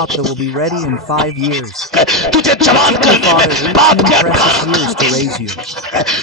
crop that will be ready in 5 years. तुझे It जवान took my करने father में बाप 18 के precious अपराध years to raise you.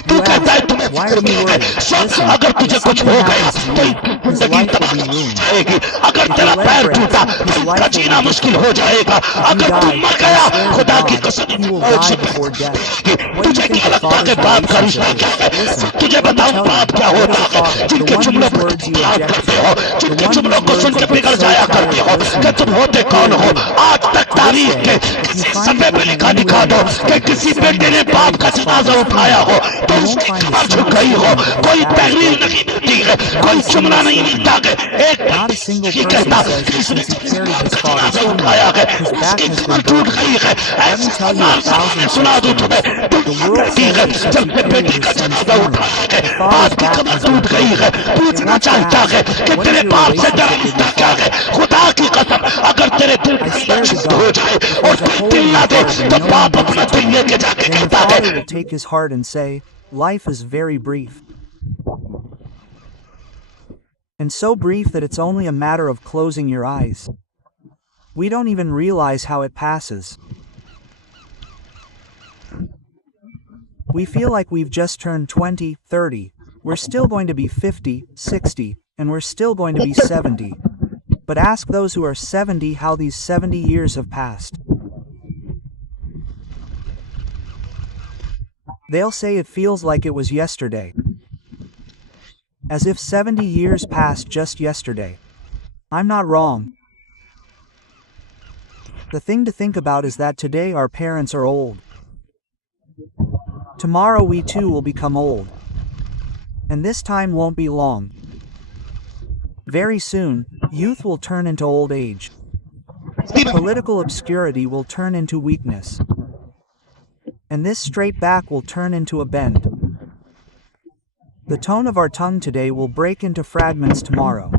तू You कहता है ask, तुम्हें why are फिक्र you नहीं है worried? सब Listen, अगर if तुझे कुछ something हो गया happens to तो you, his जिंदगी life will be तबाह ruined. जाएगी अगर If तेरा your leg पैर breaks, टूटा his तो life will जीना be मुश्किल difficult. हो जाएगा If you अगर तू die, मर I गया swear to खुदा की God, कसम he will मौत die से before death. पहले What do you तुझे think क्या a लगता है कि father's बाप का relationship रिश्ता क्या is? है Listen, तुझे let me बताऊं tell you, बाप क्या what is होता a है father? The जिनके one जुमलों whose पर words you इतराज object करते to. हो The जिनके one जुमलों whose को words सुनकर you get बिगड़ so जाया tired करते of हो कि listening तुम to. होते Who कौन are हो you? आज तक To this तारीख day, के if you किसी find सफे it पे written लिखा anywhere दिखा in दो कि history that a किसी son बेटे has ने बाप carried का his जनाजा father's उठाया funeral, हो तो you won't उसकी find a जुबान रुक single गई हो statement that his कोई back is तहरीर broken. नहीं मिलती है Not कोई a single जुमला नहीं statement. मिलता है एक Not a single ये person कहता says that इसने since he carried his father's जनाजा funeral, उठाया है his back उसकी has जुबान been टूट broken. गई है Let me ऐसा tell you तमाम सामने 1,000 सुना such दूं things. तुम्हें The दुनिया world डरती says है that since जब he ये carried बेटे his का son's जनाजा funeral, उठाया the है father's आपकी back कमर has टूट been गई है broken. It पूछना wants to चाहता है ask, कि what is तेरे your बाप से तेरा relationship with your रिश्ता क्या है father? खुदा की कसम अगर तेरे दिल I के swear अंदर to जिद हो God, जाए if और there's a तू hole दिल in ना your दे heart and तो no one बाप gives अपना it to दिल you, लेके जाके then your कहता है father will take his heart and say, life is very brief. And so brief that it's only a matter of closing your eyes. We don't even realize how it passes. We feel like we've just turned 20, 30, we're still going to be 50, 60, and we're still going to be 70. But ask those who are 70 how these 70 years have passed. They'll say it feels like it was yesterday. As if 70 years passed just yesterday. I'm not wrong. The thing to think about is that today our parents are old. Tomorrow we too will become old. And this time won't be long. Very soon, youth will turn into old age. Political obscurity will turn into weakness. And this straight back will turn into a bend. The tone of our tongue today will break into fragments tomorrow.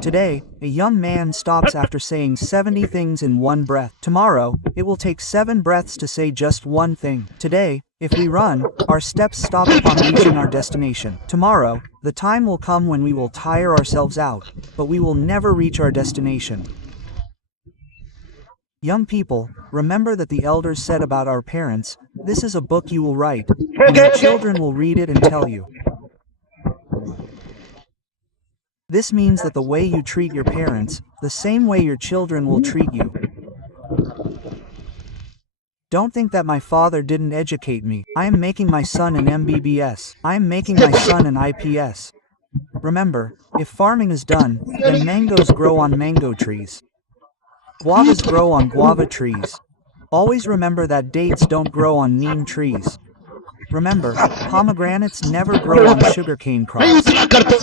Today, a young man stops after saying 70 things in one breath. Tomorrow, it will take 7 breaths to say just one thing. Today, if we run, our steps stop upon reaching our destination. Tomorrow, the time will come when we will tire ourselves out, but we will never reach our destination. Young people, remember that the elders said about our parents, this is a book you will write, and your children will read it and tell you. This means that the way you treat your parents, the same way your children will treat you. Don't think that my father didn't educate me. I am making my son an MBBS. I am making my son an IPS. Remember, if farming is done, then mangoes grow on mango trees. Guavas grow on guava trees. Always remember that dates don't grow on neem trees. Remember, pomegranates never grow on sugarcane crops. उतना करते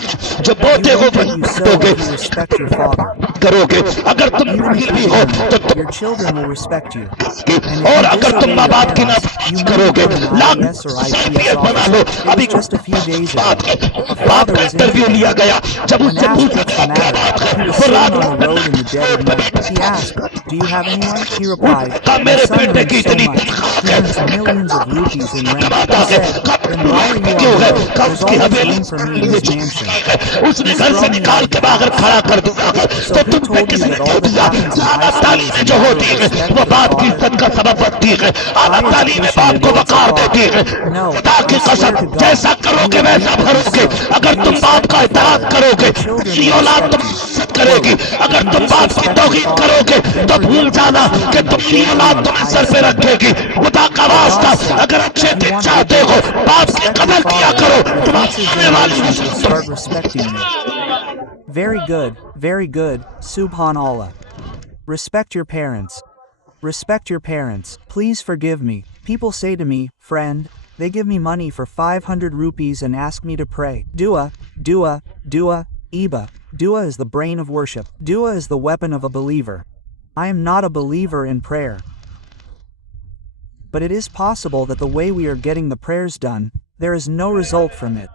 जो You बोते हो reap what you sow if you respect your father. करोगे अगर तुम Even if भी you हो ignorant, तो your children will respect you. And if और you अगर तुम disobey माँ your बाप की parents, नाफरमानी you may करोगे become an lakh IAS or IPS बना लो officer. It अभी was just a few days बात ago. है A बाप father का was इंटरव्यू interviewed. लिया गया जब When उससे asked पूछा what's the क्या matter, बात he है was वो sitting रात on the रात road in the dead of night. He asked, do you have anyone? He replied, का my मेरे son बेटे earns की so इतनी much. तनख्वाह He है earns millions of rupees in rent. कब He आता है said, कब then why are you on क्यों the है road? कब There's उसकी always Haveli room for me in this mansion. उसने He's घर से thrown me out निकाल of के the बाहर house. खड़ा कर दिया So तो who तुम पे told you किसने that all कह that दिया happens in high आला school is a तालीमें जो matter होती of है respect वो for the बाप की father? इज्जत का सबब बनती है आला High तालीमें education बाप को rewards the वकार देती father. है No, खुदा की I swear कसम to God, जैसा you करोगे will वैसा reap what you भरोगे sow. If अगर you तुम बाप respect का your इतराज father, करोगे your children ये will औलाद respect you. तुम्हारी इज्जत Quote, करेगी if अगर you तुम बाप की disrespect your तौहीन father, करोगे then तो forget भूल that your जाना कि children will तुम्हारी go through औलाद in तुम्हें high सर पे esteem. रखेगी खुदा का For वास्ता God's sake, अगर अच्छे if you दिन want good चाहते हो days, बाप की respect your कदर किया father. करो Your तुम्हारी future आने वाली generations will नस्ल start respecting you. Very good, Subhanallah. Respect your parents. Respect your parents. Please forgive me. People say to me, friend, they give me money for 500 rupees and ask me to pray. Dua, Iba. Dua is the brain of worship. Dua is the weapon of a believer. I am not a believer in prayer. But it is possible that the way we are getting the prayers done, there is no result from it.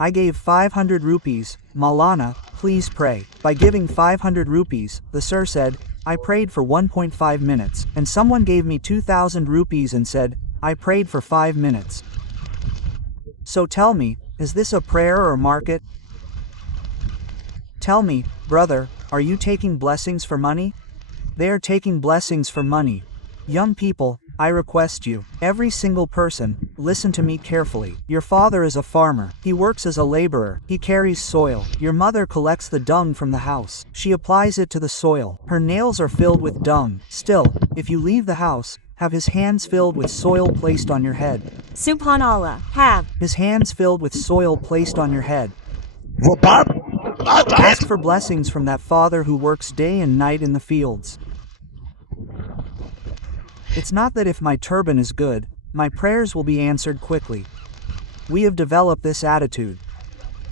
I gave 500 rupees, Maulana, please pray. By giving 500 rupees, the sir said, I prayed for 1.5 minutes, and someone gave me 2,000 rupees and said, I prayed for 5 minutes. So tell me, is this a prayer or market? Tell me, brother, Are you taking blessings for money? They are taking blessings for money. Young people, I request you, every single person, listen to me carefully. Your father is a farmer. He works as a laborer. He carries soil. Your mother collects the dung from the house. She applies it to the soil. Her nails are filled with dung. Still, if you leave the house, have his hands filled with soil placed on your head. Subhanallah, have His hands filled with soil placed on your head. वो बाप आता है Ask for blessings from that father who works day and night in the fields. It's not that if my turban is good, my prayers will be answered quickly. We have developed this attitude.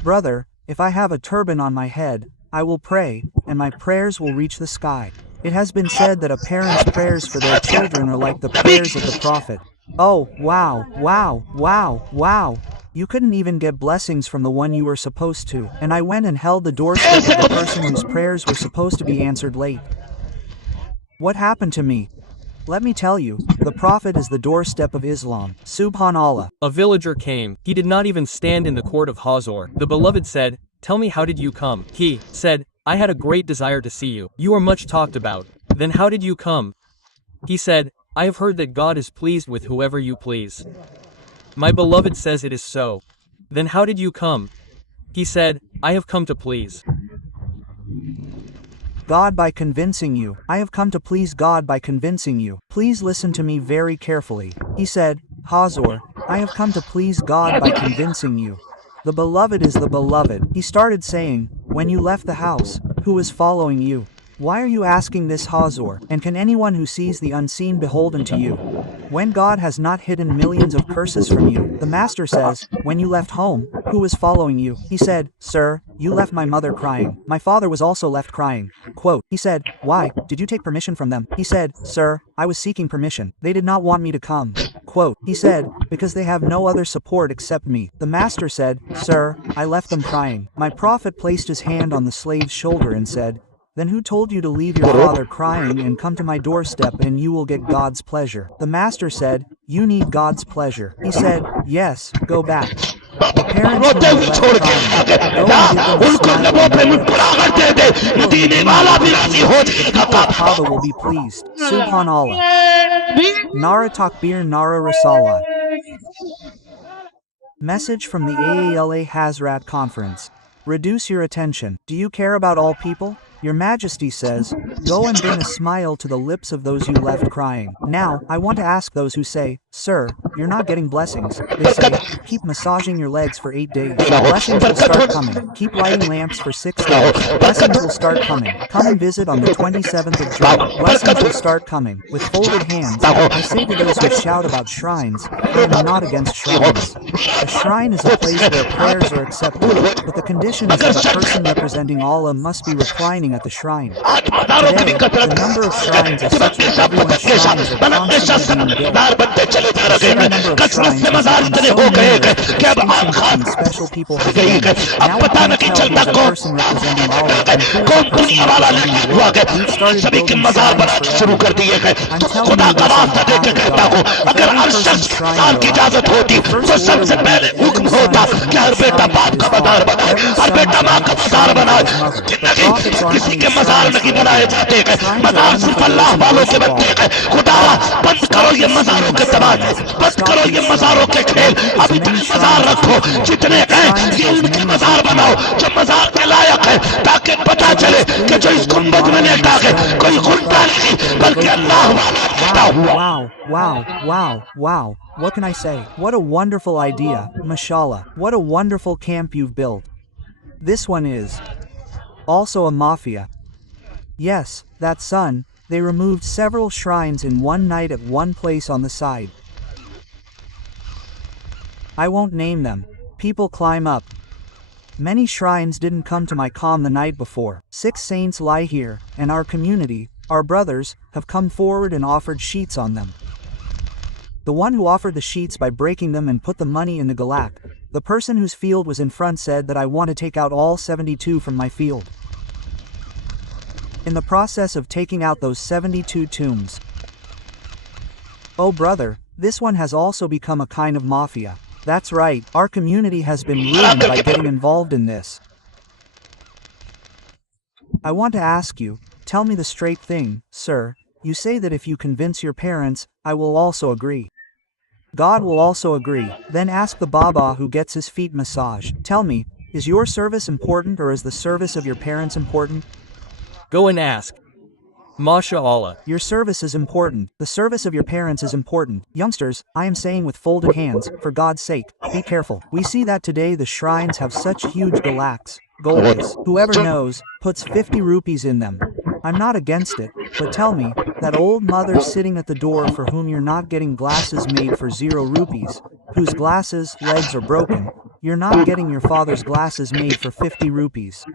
Brother, if I have a turban on my head, I will pray, and my prayers will reach the sky. It has been said that a parent's prayers for their children are like the prayers of the Prophet. Oh, wow, wow, wow, wow. You couldn't even get blessings from the one you were supposed to, and I went and held the doorstep of the person whose prayers were supposed to be answered late. What happened to me? Let me tell you, the Prophet is the doorstep of Islam. Subhanallah. A villager came. He did not even stand in the court of Hazor. The beloved said, "Tell me, how did you come?" He said, "I had a great desire to see you. You are much talked about." "Then how did you come?" He said, "I have heard that God is pleased with whoever you please. My beloved says it is so." "Then how did you come?" He said, "I have come to please God by convincing you. I have come to please God by convincing you. Please listen to me very carefully. He said, Hazor, I have come to please God by convincing you. The beloved is the beloved. He started saying, when you left the house, who is following you? Why are you asking this, Hazor? And can anyone who sees the unseen beholden to you? When God has not hidden millions of curses from you. The master says, when you left home, who was following you? He said, Sir, you left my mother crying. My father was also left crying. Quote, he said, why, did you take permission from them? He said, Sir, I was seeking permission. They did not want me to come. Quote, he said, because they have no other support except me. The master said, Sir, I left them crying. My prophet placed his hand on the slave's shoulder and said, then who told you to leave your father crying and come to my doorstep and you will get God's pleasure? The master said, you need God's pleasure. He said, yes, go back. The parents who रोते were हुए left छोड़ के crying, आगे go ना and give them a उनको smile लबों on पे their भी lips. बुरा करते थे The people of मदीने Medina वाला will भी be राजी pleased. हो The people जाएगा of Kaaba will be pleased. Subhanallah. Nara Takbir Nara Risala. Message from the AALA Hazrat Conference. Reduce your attention. Do you care about all people? Your Majesty says, go and bring a smile to the lips of those you left crying. Now, I want to ask those who say, Sir, you're not getting blessings. They say, keep massaging your legs for 8 days. Blessings will start coming. Keep lighting lamps for 6 days. Blessings will start coming. Come and visit on the 27th of July. Blessings will start coming. With folded hands, I say to those who shout about shrines, I am not against shrines. A shrine is a place where prayers are accepted, but the condition is that a person representing Allah must be reclining at the shrine. आज मदारों की भी Today, कसरत the number of shrines is कि such बत्तीस that everyone's shrines are constantly being built. बनते चले जा The रहे sheer हैं number of कसरत shrines से has मजार become इतने so हो गए numerous that the कि अब distinction खास between special people has गई है vanished. अब Now we पता can't नहीं tell who चलता is a कौन person representing Allah and who is a कौन person दुनिया वाला representing the हुआ world. के We've started सभी के building मजार shrines for बनाने शुरू कर everyone. दिए गए I'm telling खुदा you का this on वास्ता behalf देके of कहता God. हूँ If अगर every हर person's शख्स shrine मजार were की like इजाजत that, होती the तो first order सबसे would be पहले that हुक्म every होता son should कि make a हर बेटा shrine for बाप his का मजार father. बनाए Every हर son बेटा should माँ make का a मजार shrine for बनाए his mother. But जिंदगी prophets aren't किसी made के मजार shrines नहीं for बनाए everyone. जाते Shrines are मजार only सिर्फ for those अल्लाह who वालों के worship बनते Allah. हैं खुदा God, बंद करो stop ये these मजारों screaming के दबाए shrines. बंद Stop करो these ये मजारों के shrines. खेल Now keep as अभी many तक मजार shrines as रखो you can. जितने Make हैं shrines for ये as उनके many as you मजार बनाओ can. जो मजार के लायक है ताकि पता So that चले it's कि clear जो that the इस one गुंबद में modeling लेटा this के dome कोई wasn't a गुंडा fudge, नहीं but a बल्कि devotee of अल्लाह Allah. वाला पैदा Wow, हुआ wow, wow, wow, wow. What can I say? What a wonderful idea, mashallah. What a wonderful camp you've built. This one is also a mafia. Yes, that son, they removed several shrines in one night at one place on the side. I won't name them. People climb up. Many shrines didn't come to my calm the night before. 6 saints lie here, and our community, our brothers, have come forward and offered sheets on them. The one who offered the sheets by breaking them and put the money in the galak, the person whose field was in front said that I want to take out all 72 from my field. In the process of taking out those 72 tombs. Oh brother, this one has also become a kind of mafia. That's right, our community has been ruined by getting involved in this. I want to ask you, tell me the straight thing, sir. You say that if you convince your parents, I will also agree. God will also agree. Then ask the Baba who gets his feet massaged. Tell me, is your service important or is the service of your parents important? Go and ask. MashaAllah. Your service is important. The service of your parents is important. Youngsters, I am saying with folded hands, for God's sake, be careful. We see that today the shrines have such huge galaks, golds. Whoever knows, puts 50 rupees in them. I'm not against it, but tell me, that old mother sitting at the door for whom you're not getting glasses made for 0 rupees, whose glasses, legs are broken, you're not getting your father's glasses made for 50 rupees.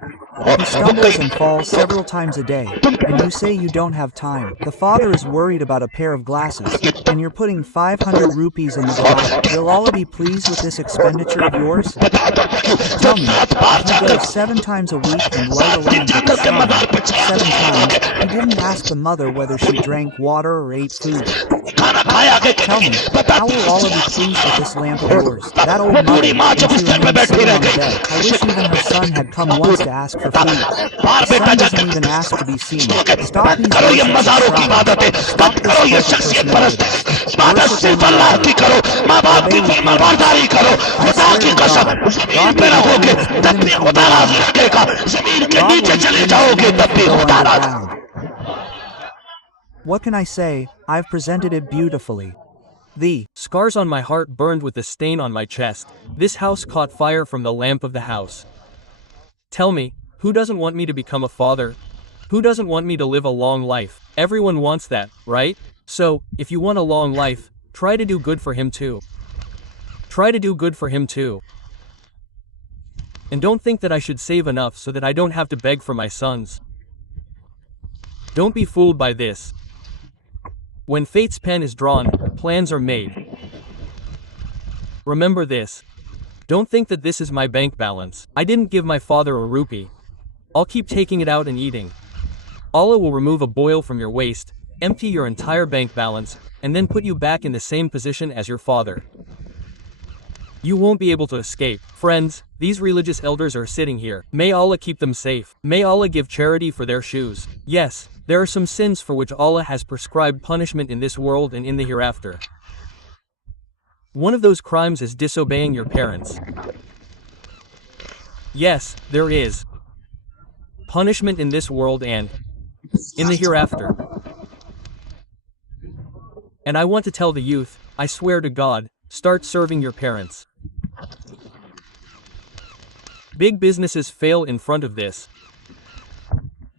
He stumbles and falls several times a day, and you say you don't have time. The father is worried about a pair of glasses, and you're putting 500 rupees in the galak. Will Allah be pleased with this expenditure of yours? Tell me, if you go 7 times a week and light a lamp at the shrine, 7 times, you didn't ask the mother whether she drank water or ate food. Tell me, how will Allah be pleased with this lamp of yours? That old mother, and she remains sitting on the bed. I wish even her son had come once to ask for food. The son doesn't even ask to be seen. Stop these worships of shrine. Stop this fake personality. Worship Allah. Obey your parents. I swear to God, God will be pleased even if you go underground. God will be pleased even if you go underground. What can I say? I've presented it beautifully. The scars on my heart burned with the stain on my chest. This house caught fire from the lamp of the house. Tell me, who doesn't want me to become a father? Who doesn't want me to live a long life? Everyone wants that, right? So, if you want a long life, try to do good for him too. Try to do good for him too. And don't think that I should save enough so that I don't have to beg for my sons. Don't be fooled by this. When fate's pen is drawn, plans are made. Remember this. Don't think that this is my bank balance. I didn't give my father a rupee. I'll keep taking it out and eating. Allah will remove a boil from your waist, empty your entire bank balance, and then put you back in the same position as your father. You won't be able to escape. Friends, these religious elders are sitting here. May Allah keep them safe. May Allah give charity for their shoes. Yes, there are some sins for which Allah has prescribed punishment in this world and in the hereafter. One of those crimes is disobeying your parents. Yes, there is punishment in this world and in the hereafter. And I want to tell the youth, I swear to God, start serving your parents. Big businesses fail in front of this.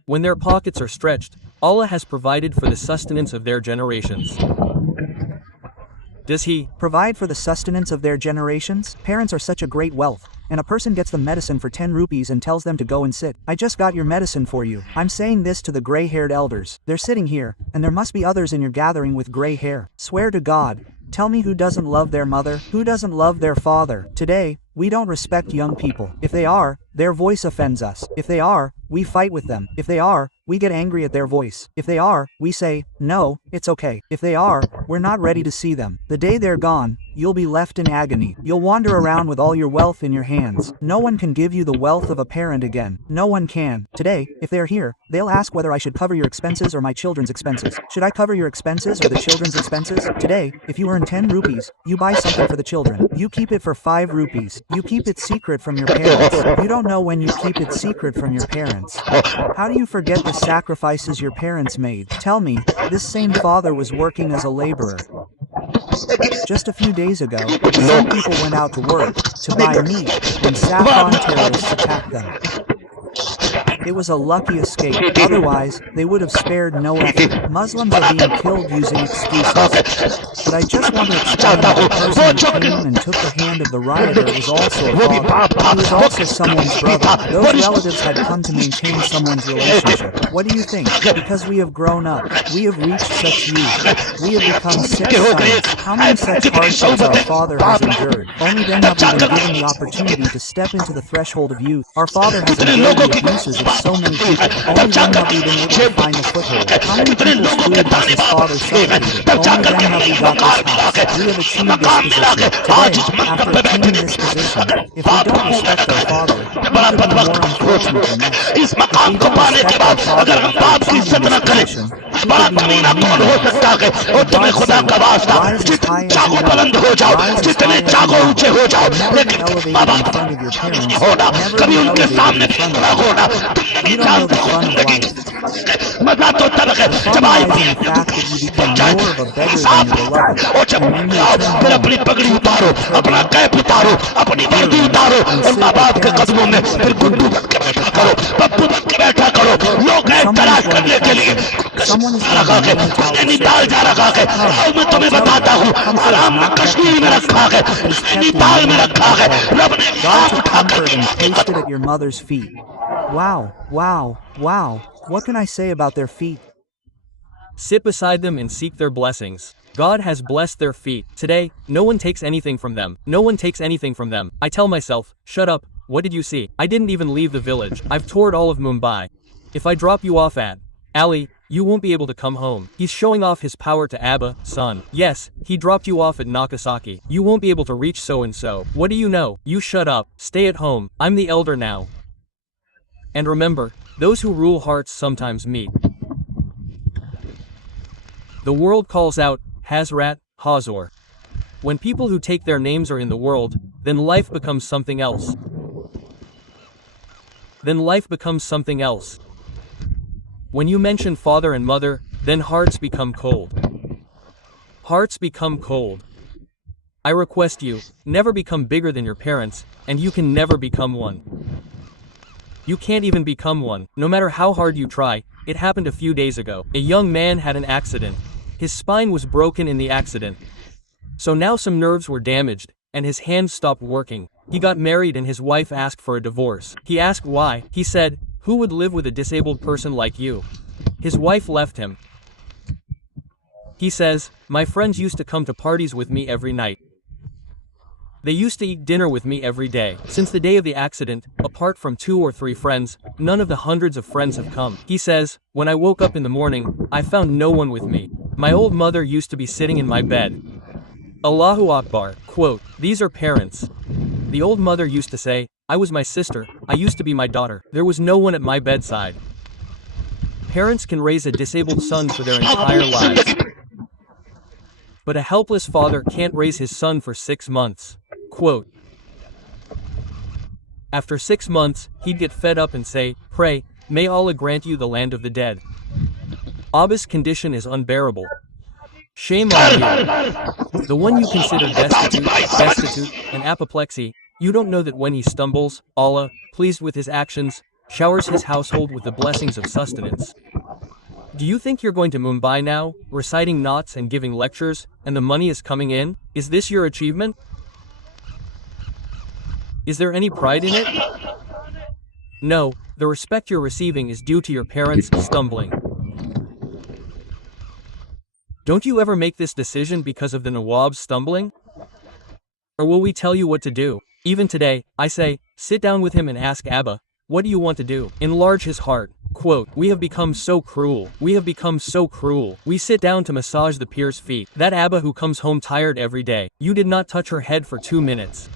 When their pockets are stretched, Allah has provided for the sustenance of their generations. Does He provide for the sustenance of their generations? Parents are such a great wealth, and a person gets them medicine for 10 rupees and tells them to go and sit. I just got your medicine for you. I'm saying this to the gray-haired elders. They're sitting here, and there must be others in your gathering with gray hair. Swear to God, tell me who doesn't love their mother, who doesn't love their father. Today, we don't respect young people. If they are, their voice offends us. If they are, we fight with them. If they are, we get angry at their voice. If they are, we say, no, it's okay. If they are, we're not ready to see them. The day they're gone, you'll be left in agony. You'll wander around with all your wealth in your hands. No one can give you the wealth of a parent again. No one can. Today, if they're here, they'll ask whether I should cover your expenses or my children's expenses. Should I cover your expenses or the children's expenses? Today, if you earn 10 rupees, you buy something for the children. You keep it for 5 rupees. You keep it secret from your parents. You don't know when you keep it secret from your parents. How do you forget the sacrifices your parents made? Tell me, this same father was working as a laborer. Just a few days ago, some people went out to work, to buy meat, when saffron terrorists attacked them. It was a lucky escape, otherwise, they would have spared no effort. Muslims are being killed using excuses. But I just want to explain that the person who came and took the hand of the rioter was also a father. He was also someone's brother. Those relatives had come to maintain someone's relationship. What do you think? Because we have grown up, we have reached such youth, we have become 6 sons. How many such hardships our father has endured? Only then have we been given the opportunity to step into the threshold of youth. Our father has endured the abuses of so many people. Only then have we been able to find a foothold. How many people's food has his father suffocated? Only then have we got this house. We have achieved this position. Today, after attaining this position, if we don't respect our father, we could be more unfortunate than us. इस If मकाम we को don't पाने के respect our बाद father अगर हम after बाप की achieving इज्जत this न करें, position, we बड़ा could be कमीना more कौन mean हो than us. सकता है? और For तुम्हें God's खुदा sake, का वास्ता rise as जितने high as चाहो you बुलंद want. हो जाओ, Rise as जितने high as you चाहो want. ऊंचे हो जाओ, But never be लेकिन elevated Baba in front of your parents. होना, Never कभी be उनके elevated सामने in front of खड़ा them. होना। तुम नहीं You don't know जानते the हो fun of जिंदगी life. मजा तो तब है The जब fun I lies in the बाप fact that you become जाए, more of a beggar than हिसाब your beloved, और जब and when you आओ return फिर home, अपनी पगड़ी take off उतारो, your अपना turban, कैप your उतारो, cap, अपनी your वर्दी earrings, उतारो and और sit माँ at your बाप के parents' कदमों में feet like फिर a गुड्डू booty, बन के like a बैठा करो, puppet. पप्पू बन के बैठा करो। Look, लोग हैं someone is तलाश going to करने के catch लिए you. Someone is going to रखा be है, willing to out Nainital search your जा रखा past. है। Come, और मैं I'll तुम्हें tell you. बताता हूँ, Comfort is आराम not kept in कश्मीर में रखा classroom. है, It is kept in Nainital में Medina रखा at है। home. रब ने God आप took उठाकर comfort and placed it at your mother's feet. Wow, wow, wow. What can I say about their feet? Sit beside them and seek their blessings. God has blessed their feet. Today, no one takes anything from them. No one takes anything from them. I tell myself, shut up, what did you see? I didn't even leave the village. I've toured all of Mumbai. If I drop you off at Ali, you won't be able to come home. He's showing off his power to Abba, son. Yes, he dropped you off at Nagasaki. You won't be able to reach so-and-so. What do you know? You shut up. Stay at home. I'm the elder now. And remember, those who rule hearts sometimes meet. The world calls out, Hazrat, Hazor. When people who take their names are in the world, then life becomes something else. Then life becomes something else. When you mention father and mother, then hearts become cold. Hearts become cold. I request you, never become bigger than your parents, and you can never become one. You can't even become one, no matter how hard you try. It happened a few days ago. A young man had an accident. His spine was broken in the accident. So now some nerves were damaged, and his hands stopped working. He got married and his wife asked for a divorce. He asked why. He said, "Who would live with a disabled person like you?" His wife left him. He says, "My friends used to come to parties with me every night. They used to eat dinner with me every day. Since the day of the accident, apart from 2 or 3 friends, none of the hundreds of friends have come." He says, "When I woke up in the morning, I found no one with me. My old mother used to be sitting in my bed." Allahu Akbar. Quote, these are parents. The old mother used to say, "I was my sister, I used to be my daughter. There was no one at my bedside." Parents can raise a disabled son for their entire lives. But a helpless father can't raise his son for 6 months. Quote, after 6 months, he'd get fed up and say, "Pray, may Allah grant you the land of the dead." Abba's condition is unbearable. Shame on you. The one you consider destitute, and apoplexy, you don't know that when he stumbles, Allah, pleased with his actions, showers his household with the blessings of sustenance. Do you think you're going to Mumbai now, reciting knots and giving lectures, and the money is coming in? Is this your achievement? Is there any pride in it? No, the respect you're receiving is due to your parents stumbling. Don't you ever make this decision because of the Nawab's stumbling? Or will we tell you what to do? Even today, I say, sit down with him and ask Abba, what do you want to do? Enlarge his heart. Quote, we have become so cruel. We have become so cruel. We sit down to massage the peer's feet. That Abba who comes home tired every day. You did not touch her head for 2 minutes.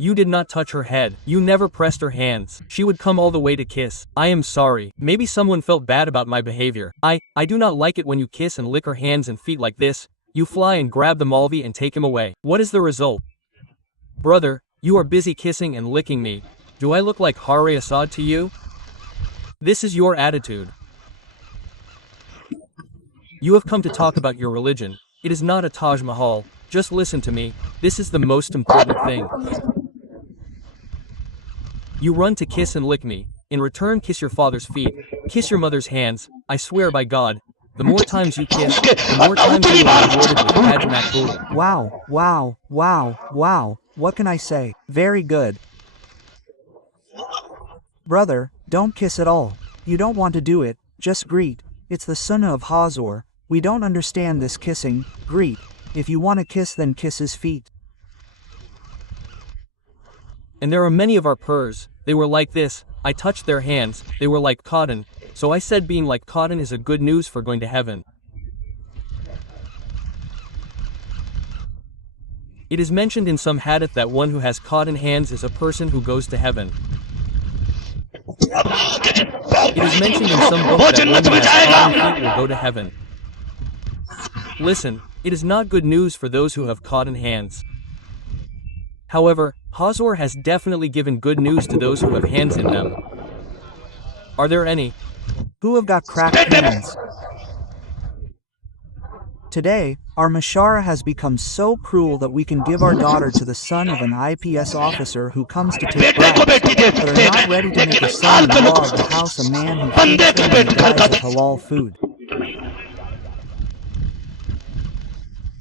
You did not touch her head. You never pressed her hands. She would come all the way to kiss. I am sorry. Maybe someone felt bad about my behavior. I do not like it when you kiss and lick her hands and feet like this. You fly and grab the Malvi and take him away. What is the result? Brother, you are busy kissing and licking me. Do I look like Hari Assad to you? This is your attitude. You have come to talk about your religion. It is not a Taj Mahal. Just listen to me. This is the most important thing. You run to kiss and lick me. In return, kiss your father's feet. Kiss your mother's hands. I swear by God, the more times you kiss, the more times you will be rewarded with Hajj Makbul. Wow, wow, wow, wow. What can I say? Very good. Brother, don't kiss at all. You don't want to do it, just greet. It's the sunnah of Hazor. We don't understand this kissing. Greet. If you want to kiss, then kiss his feet. And there are many of our purs, they were like this, I touched their hands, they were like cotton, so I said being like cotton is a good news for going to heaven. It is mentioned in some hadith that one who has cotton hands is a person who goes to heaven. It is mentioned in some book that one who has cotton feet will go to heaven. Listen, it is not good news for those who have cotton hands. However, Hazor has definitely given good news to those who have hands in them. Are there any who have got cracked hands? Today, our Mashara has become so cruel that we can give our daughter to the son of an IPS officer who comes to take bribes, but are not ready to make a son-in-law of the house a man who faithfully dies of halal food.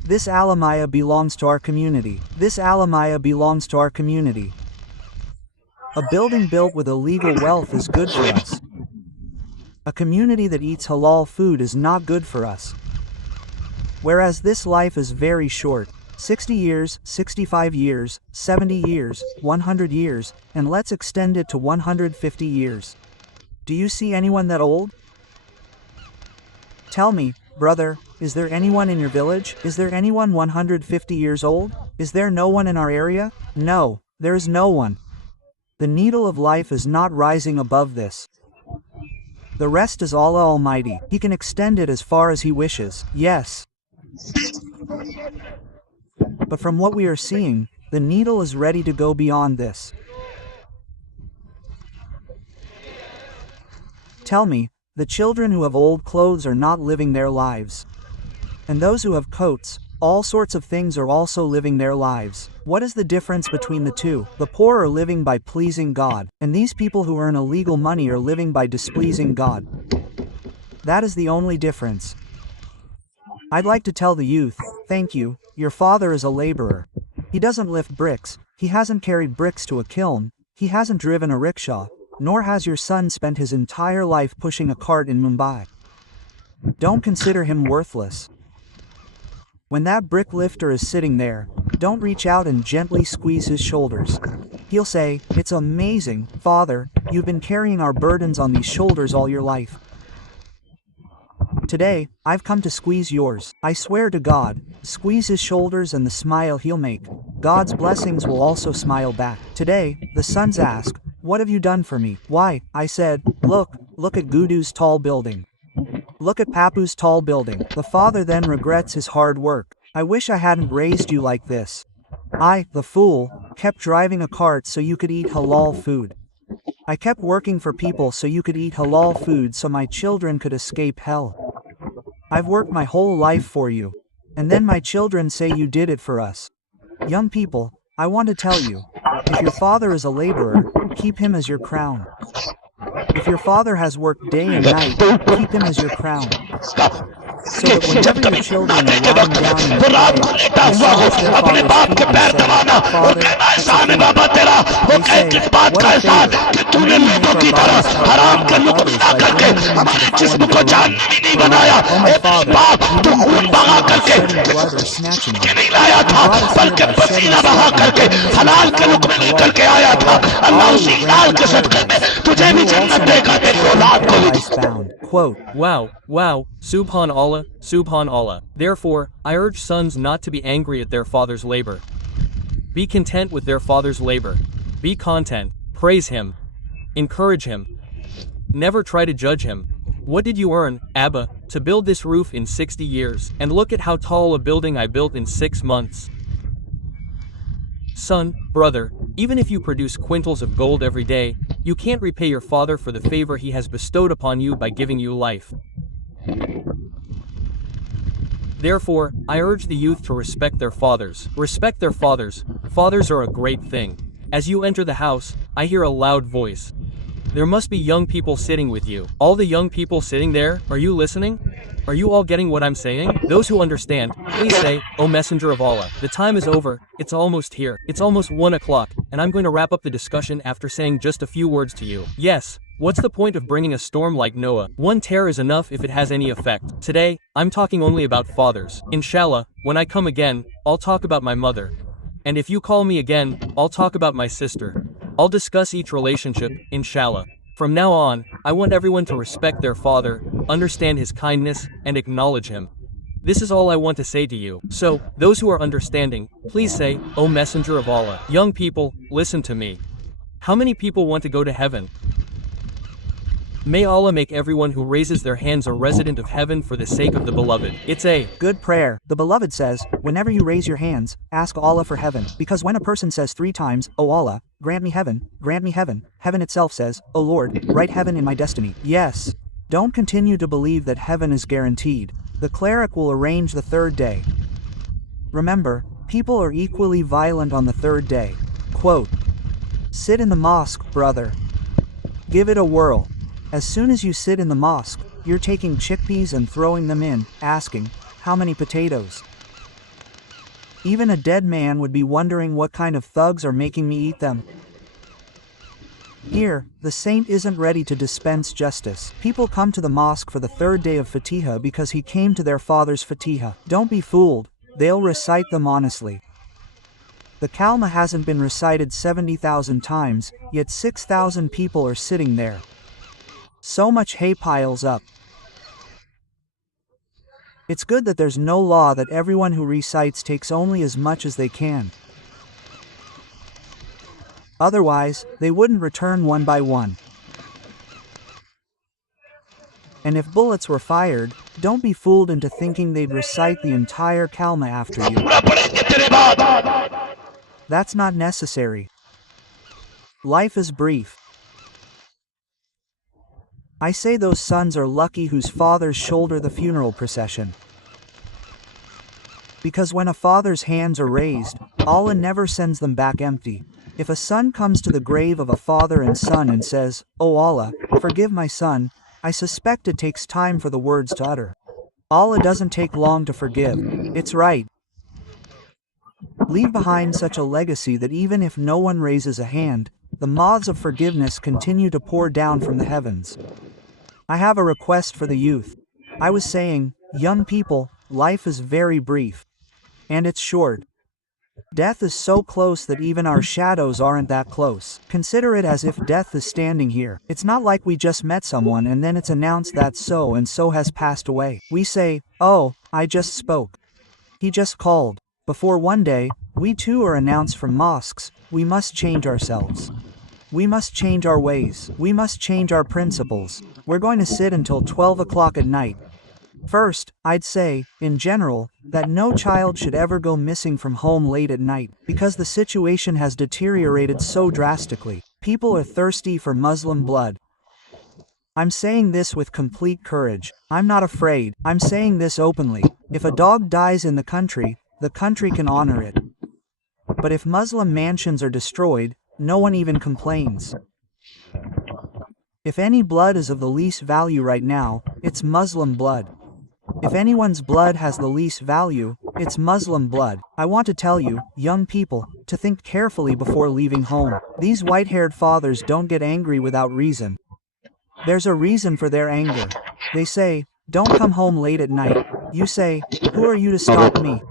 This alamaya belongs to our community. This alamaya belongs to our community. A building built with illegal wealth is good for us. A community that eats halal food is not good for us. Whereas this life is very short, 60 years, 65 years, 70 years, 100 years, and let's extend it to 150 years. Do you see anyone that old? Tell me, brother, is there anyone in your village? Is there anyone 150 years old? Is there no one in our area? No, there is no one. The needle of life is not rising above this. The rest is Allah Almighty. He can extend it as far as He wishes, yes. But from what we are seeing, the needle is ready to go beyond this. Tell me, the children who have old clothes are not living their lives. And those who have coats, all sorts of things are also living their lives. What is the difference between the two? The poor are living by pleasing God, and these people who earn illegal money are living by displeasing God. That is the only difference. I'd like to tell the youth, thank you, your father is a laborer. He doesn't lift bricks, he hasn't carried bricks to a kiln, he hasn't driven a rickshaw, nor has your son spent his entire life pushing a cart in Mumbai. Don't consider him worthless. When that brick lifter is sitting there, don't reach out and gently squeeze his shoulders. He'll say, it's amazing, Father, you've been carrying our burdens on these shoulders all your life. Today, I've come to squeeze yours. I swear to God, squeeze his shoulders and the smile he'll make. God's blessings will also smile back. Today, the sons ask, what have you done for me? Why, I said, look at Gudu's tall building. Look at Papu's tall building. The father then regrets his hard work. I wish I hadn't raised you like this. I, the fool, kept driving a cart so you could eat halal food. I kept working for people so you could eat halal food so my children could escape hell. I've worked my whole life for you. And then my children say you did it for us. Young people, I want to tell you, if your father is a laborer, keep him as your crown. If your father has worked day and night, keep him as your crown. So that whenever your children are lying down in the grave, they massage their father's feet and say, Father, it's a favor. They say, what a favor. You didn't make our bodies haram like others by bringing them into the form of a lamb. Oh my Father, you didn't bring us here by shedding blood or snatching them. You brought us here by shedding sweat and bringing us into the form of halal. Allah will grant you courage, and He will also make your children paradise bound. Quote, Wow, Subhanallah, Subhanallah. Therefore, I urge sons not to be angry at their father's labor. Be content with their father's labor. Be content, praise him, encourage him. Never try to judge him. What did you earn, Abba, to build this roof in 60 years? And look at how tall a building I built in 6 months. Son, brother, even if you produce quintals of gold every day, you can't repay your father for the favor he has bestowed upon you by giving you life. Therefore, I urge the youth to respect their fathers. Respect their fathers. Fathers are a great thing. As you enter the house, I hear a loud voice. There must be young people sitting with you. All the young people sitting there, are you listening? Are you all getting what I'm saying? Those who understand, please say, O Messenger of Allah, the time is over, it's almost here. It's almost 1 o'clock, and I'm going to wrap up the discussion after saying just a few words to you. Yes, what's the point of bringing a storm like Noah? One tear is enough if it has any effect. Today, I'm talking only about fathers. Inshallah, when I come again, I'll talk about my mother. And if you call me again, I'll talk about my sister. I'll discuss each relationship, inshallah. From now on, I want everyone to respect their father, understand his kindness, and acknowledge him. This is all I want to say to you. So, those who are understanding, please say, O Messenger of Allah. Young people, listen to me. How many people want to go to heaven? May Allah make everyone who raises their hands a resident of heaven for the sake of the Beloved. It's a good prayer. The Beloved says, whenever you raise your hands, ask Allah for heaven. Because when a person says 3 times, O Allah, grant me heaven, heaven itself says, O Lord, write heaven in my destiny. Yes. Don't continue to believe that heaven is guaranteed. The cleric will arrange the 3rd day. Remember, people are equally violent on the 3rd day. Quote, sit in the mosque, brother. Give it a whirl. As soon as you sit in the mosque, you're taking chickpeas and throwing them in, asking, how many potatoes? Even a dead man would be wondering what kind of thugs are making me eat them. Here, the saint isn't ready to dispense justice. People come to the mosque for the 3rd day of Fatiha because he came to their father's Fatiha. Don't be fooled, they'll recite them honestly. The Kalma hasn't been recited 70,000 times, yet 6,000 people are sitting there. So much hay piles up. It's good that there's no law that everyone who recites takes only as much as they can. Otherwise, they wouldn't return one by one. And if bullets were fired, don't be fooled into thinking they'd recite the entire Kalma after you. That's not necessary. Life is brief. I say those sons are lucky whose fathers shoulder the funeral procession. Because when a father's hands are raised, Allah never sends them back empty. If a son comes to the grave of a father and son and says, O Allah, forgive my son, I suspect it takes time for the words to utter. Allah doesn't take long to forgive. It's right. Leave behind such a legacy that even if no one raises a hand, the moths of forgiveness continue to pour down from the heavens. I have a request for the youth. I was saying, young people, life is very brief. And it's short. Death is so close that even our shadows aren't that close. Consider it as if death is standing here. It's not like we just met someone and then it's announced that so and so has passed away. We say, oh, I just spoke. He just called. Before one day, we too are announced from mosques. We must change ourselves. We must change our ways. We must change our principles. We're going to sit until 12 o'clock at night. First, I'd say, in general, that no child should ever go missing from home late at night, because the situation has deteriorated so drastically. People are thirsty for Muslim blood. I'm saying this with complete courage. I'm not afraid. I'm saying this openly. If a dog dies in the country can honor it. But if Muslim mansions are destroyed, no one even complains. If any blood is of the least value right now, it's Muslim blood. If anyone's blood has the least value, it's Muslim blood. I want to tell you, young people, to think carefully before leaving home. These white-haired fathers don't get angry without reason. There's a reason for their anger. They say, don't come home late at night. You say, who are you to stop me?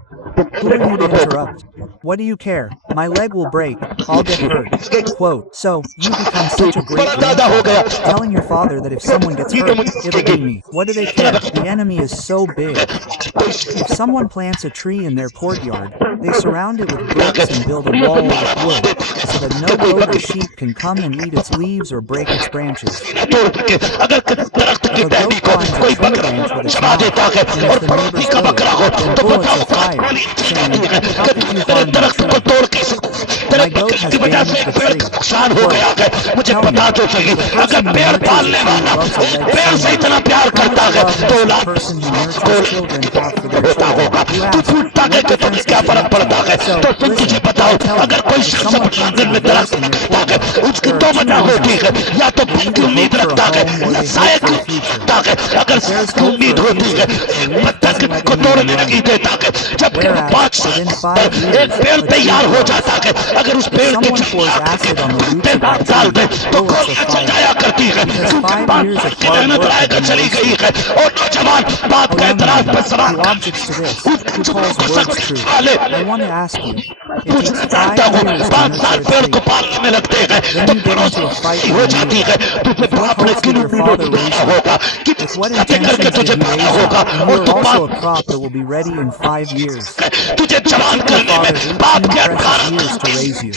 Who are you to interrupt? What do you care? My leg will break. I'll get hurt. Quote, so, you become such a great grandfather, telling your father that if someone gets hurt, it'll be me. What do they care? The enemy is so big. If someone plants a tree in their courtyard, they surround it with bricks and build a wall with wood, so that no goat or sheep can come and eat its leaves or break its branches. If a goat climbs a tree branch with its mouth, and if the neighbor's village, then bullets are fired, saying, how could you harm the tree? My goat has damaged the tree. Quote, tell me, the person who nurtures a tree loves a leg so much. How much love does the person who nurtures children have for their children? You ask, what difference does it make? So, listen, I'll tell you, if someone plants a verse in their courtyard, there are two reasons. They either hope for a home or they hope for a future. If there is hope for a future, the leaf doesn't let anyone run. Whereas, within 5 years, a tree grows. If someone pours acid on the roots of that tree, bullets are fired. Because 5 years of hard work have been wasted. Oh young man, who objects to this, who calls words true, I want to ask you, It takes 5 years to 5 nurture साल a पेड़ को tree. पालने में लगते हैं Then तो you get into a fight हो with a जाती neighbor. है तुझे With what बाप ने hopes did किन your father raise ढूंढा you? होगा कि With what सत्य करके intentions तुझे did he पाला raise you? होगा And you और are तू also a बाप crop that will be ready in 5 years. तुझे It जवान took your करने में father बाप 18 के precious 18 years साल to raise you.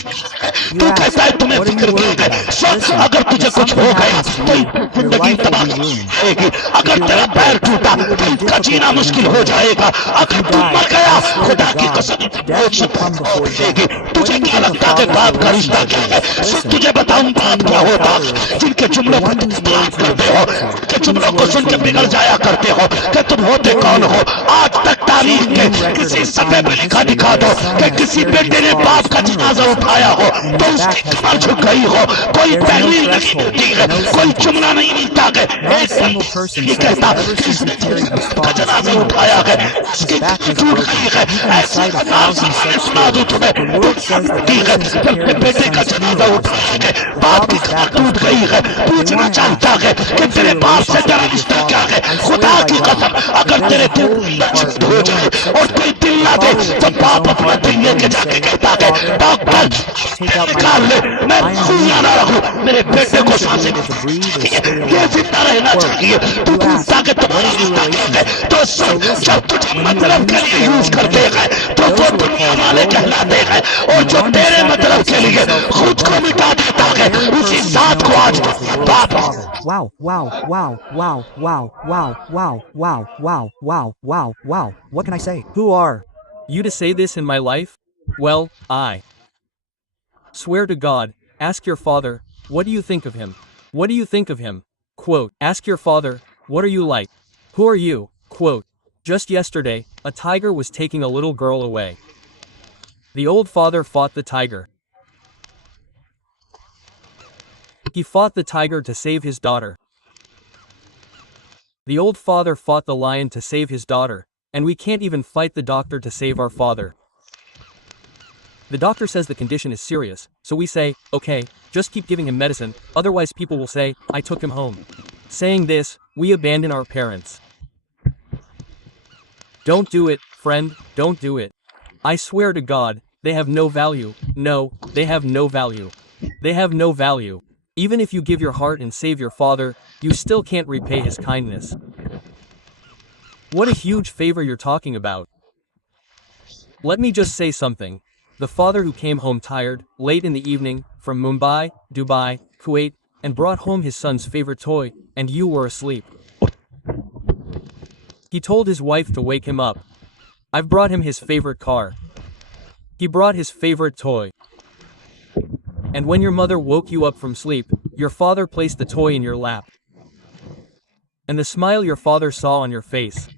You तू ask, कहता है तुम्हें what are you फिक्र नहीं worried है about? सोच Listen, अगर if तुझे कुछ something हो गया happens to तो you, your जिंदगी life will तबाह be हो ruined. जाएगी If अगर your तेरा leg पैर breaks, टूटा it will तो be उसका difficult जीना for him मुश्किल to हो live. जाएगा If अगर you तू die, मर गया I swear to खुदा की God, कसम death will मौत come से before देगी death. What तुझे do you क्या think a लगता है father's बाप का रिश्ता relationship क्या है is? सुन Listen, तुझे let बताऊं me tell बाप you क्या what a होता father is. जिनके The जुमलों पर one तुम whose सलाम words you करते हो object to, कि whose जुमलों को words सुन you के पिघल ignore. जाया करते हो कि तुम होते Who are कौन you? हो आज तक Show तारीख me के any record of किसी a सफे time पे in लिखा history दिखा where a दो son कि has किसी carried बेटे his ने father's बाप का funeral जनाजा उठाया procession हो and तो his उसकी back has कमर bent. झुक गई हो कोई There's no तहरीर नहीं threshold, मिलती है no कोई sentence. जुमला नहीं मिलता है Not a एक single person नहीं says कहता that ever since he इसने carried his का father's जनाजा funeral उठाया है procession, his इसकी back कमर has टूट broken. गई है You can ऐसी recite 1,000 1000 such सुना दूं stories. तुम्हें The तू world says that ठीक ever है since he जब carried his बेटे का son's जनाजा funeral उठाते procession, हैं the बाप की father's कमर back was टूट गई है broken. They पूछना want to चाहता ask, है what कि is your तेरे बाप से relationship तेरा with your रिश्ता क्या father? है I खुदा swear by की God, कसम if अगर there is तेरे a दिल hole in your में heart जिद and हो no one जाए accepts और it, कोई दिल the ना दे father will तो take his बाप own अपना heart दिल and go लेके and जाके say, कहता है Father, doctor come, take out my निकाल heart. ले मैं I am खून ना wounded. रखूं मेरे My बेटे son को should be सांसें able to breathe or stay ये alive. जिंदा रहना Quote, चाहिए तू you ढूंढता ask, कि what तुम्हारा is your रिश्ता क्या है relationship? तो So सुन listen, जब तुझे when you are मतलब के used for लिए their यूज own करते हैं benefit, तो वो those who are दुनिया called वाले worldly कहलाते people, हैं and और the जो one who तेरे मतलब के sacrifices लिए himself for your खुद को benefit, मिटा देता that है very उसी person is जात known को आज today as the world's बाप father. Wow, wow, wow, wow, wow, wow, wow, wow, wow, wow, wow, wow. What can I say? Who are You to say this in my life? Well, I swear to God, ask your father, what do you think of him? What do you think of him? Quote, ask your father, what are you like? Who are you? Quote, just yesterday, a tiger was taking a little girl away. The old father fought the tiger. He fought the tiger to save his daughter. The old father fought the lion to save his daughter, and we can't even fight the doctor to save our father. The doctor says the condition is serious, so we say, okay, just keep giving him medicine, otherwise people will say, I took him home. Saying this, we abandon our parents. Don't do it, friend, don't do it. I swear to God, they have no value. No, they have no value. They have no value. Even if you give your heart and save your father, you still can't repay his kindness. What a huge favor you're talking about. Let me just say something. The father who came home tired, late in the evening, from Mumbai, Dubai, Kuwait, and brought home his son's favorite toy, and you were asleep. He told his wife to wake him up. I've brought him his favorite car. He brought his favorite toy. And when your mother woke you up from sleep, your father placed the toy in your lap. And the smile your father saw on your face.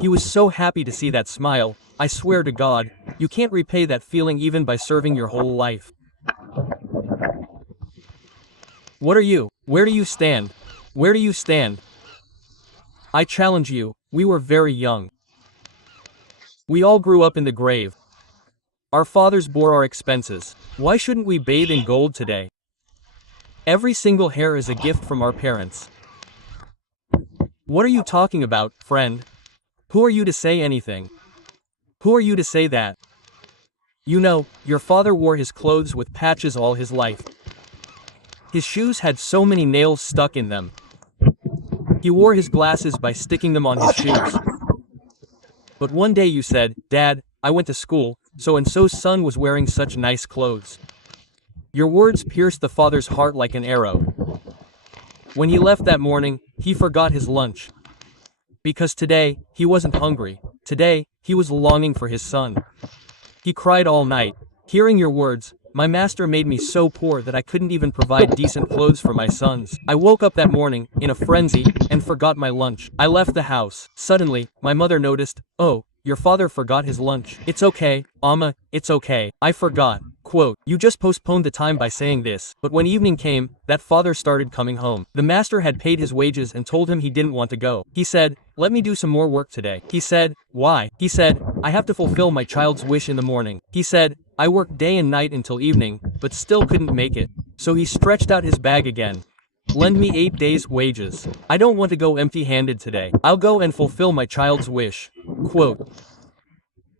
He was so happy to see that smile. I swear to God, you can't repay that feeling even by serving your whole life. What are you? Where do you stand? Where do you stand? I challenge you, we were very young. We all grew up in the grave. Our fathers bore our expenses. Why shouldn't we bathe in gold today? Every single hair is a gift from our parents. What are you talking about, friend? Who are you to say anything? Who are you to say that? You know, your father wore his clothes with patches all his life. His shoes had so many nails stuck in them. He wore his glasses by sticking them on his shoes. But one day you said, Dad, I went to school, so-and-so's son was wearing such nice clothes. Your words pierced the father's heart like an arrow. When he left that morning, he forgot his lunch. Because today, he wasn't hungry. Today, he was longing for his son. He cried all night. Hearing your words, my master made me so poor that I couldn't even provide decent clothes for my sons. I woke up that morning, in a frenzy, and forgot my lunch. I left the house. Suddenly, my mother noticed, oh, your father forgot his lunch. It's okay, Amma, it's okay. I forgot. Quote, you just postponed the time by saying this. But when evening came, that father started coming home. The master had paid his wages and told him he didn't want to go. He said, let me do some more work today. He said, why? He said, I have to fulfill my child's wish in the morning. He said, I worked day and night until evening, but still couldn't make it. So he stretched out his bag again. Lend me 8 days' wages. I don't want to go empty-handed today. I'll go and fulfill my child's wish. Quote.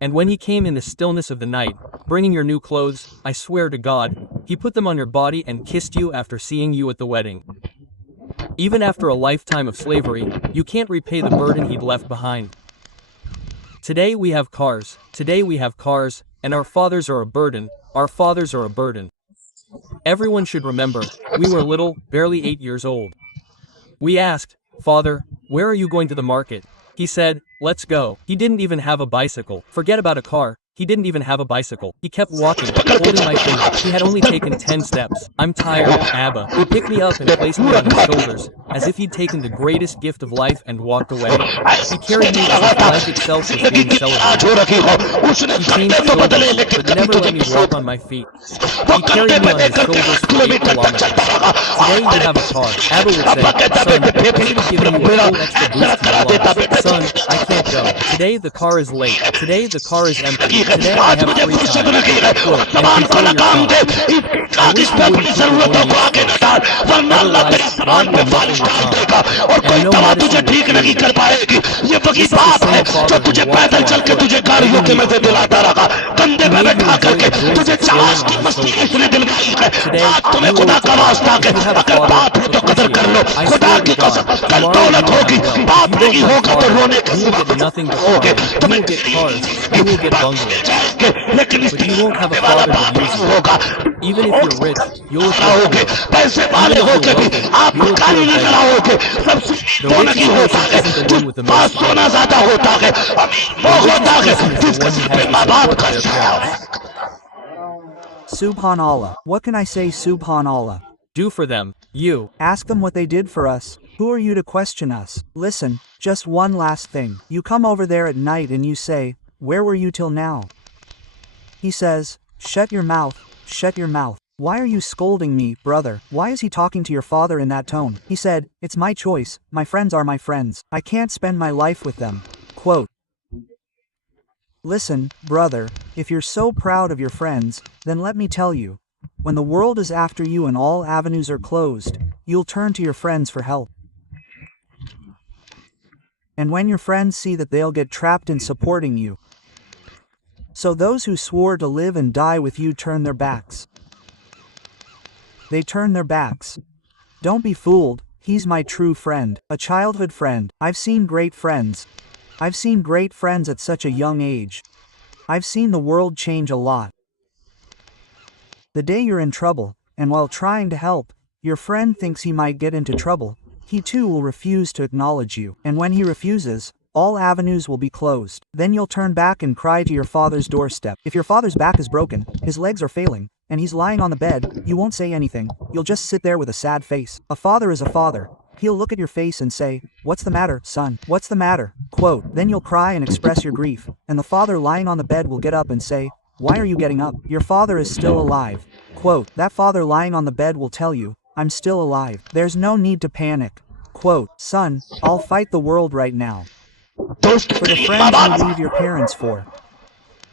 And when he came in the stillness of the night, bringing your new clothes, I swear to God, he put them on your body and kissed you after seeing you at the wedding. Even after a lifetime of slavery, you can't repay the burden he'd left behind. Today we have cars, and our fathers are a burden, Everyone should remember, we were little, barely 8 years old. We asked, "Father, where are you going to the market?" He said, "Let's go." He didn't even have a bicycle. Forget about a car. He didn't even have a bicycle. He kept walking, holding my finger. He had only taken 10 steps. "I'm tired, Abba." He picked me up and placed me on his shoulders, as if he'd taken the greatest gift of life and walked away. He carried me as if life itself was being celebrated. He changed shoulders, but never let me walk on my feet. He carried me on his shoulders for 8 kilometers. Today you have a car. Abba would say, "Son, I should have given you a full extra boost to your lungs. Son, I can't go. Today the car is late. Today the car is empty. Today I have free time." Quote, and control your tongue. I wish you wouldn't keep your own needs close. Otherwise, God will muffle your tongue. And no medicine will cure you. This is the same father who walked on foot, begging you for help. He made you enjoy the joys of sailing on his shoulders. Today, you owe it to God. If you have a father, appreciate it. I swear to God, tomorrow you will have wealth. If you don't have a father, you will get nothing but cars. You will get cars. You will get bungalows. But you won't have a father to use you. Even if you're rich, you'll appear poor. Even if you're wealthy, you'll appear a beggar. The richest person isn't the one with the most money. The richest person is the one who has the support of their parents. Subhanallah. What can I say, Subhanallah? Do for them, you. Ask them what they did for us. Who are you to question us? Listen, just one last thing. You come over there at night and you say, "Where were you till now?" He says, "Shut your mouth, shut your mouth." Why are you scolding me, brother? Why is he talking to your father in that tone? He said, "It's my choice. My friends are my friends. I can't spend my life with them." Quote. Listen, brother, if you're so proud of your friends, then let me tell you, when the world is after you and all avenues are closed, you'll turn to your friends for help. And when your friends see that they'll get trapped in supporting you, so those who swore to live and die with you turn their backs. They turn their backs. Don't be fooled, he's my true friend, a childhood friend. I've seen great friends. I've seen great friends at such a young age. I've seen the world change a lot. The day you're in trouble, and while trying to help, your friend thinks he might get into trouble, he too will refuse to acknowledge you. And when he refuses, all avenues will be closed. Then you'll turn back and cry to your father's doorstep. If your father's back is broken, his legs are failing, and he's lying on the bed, you won't say anything. You'll just sit there with a sad face. A father is a father. He'll look at your face and say, "What's the matter, son? What's the matter?" Quote. Then you'll cry and express your grief, and the father lying on the bed will get up and say, "Why are you getting up? Your father is still alive." Quote. That father lying on the bed will tell you, "I'm still alive. There's no need to panic." Quote. Son, I'll fight the world right now. For the friends you leave your parents for.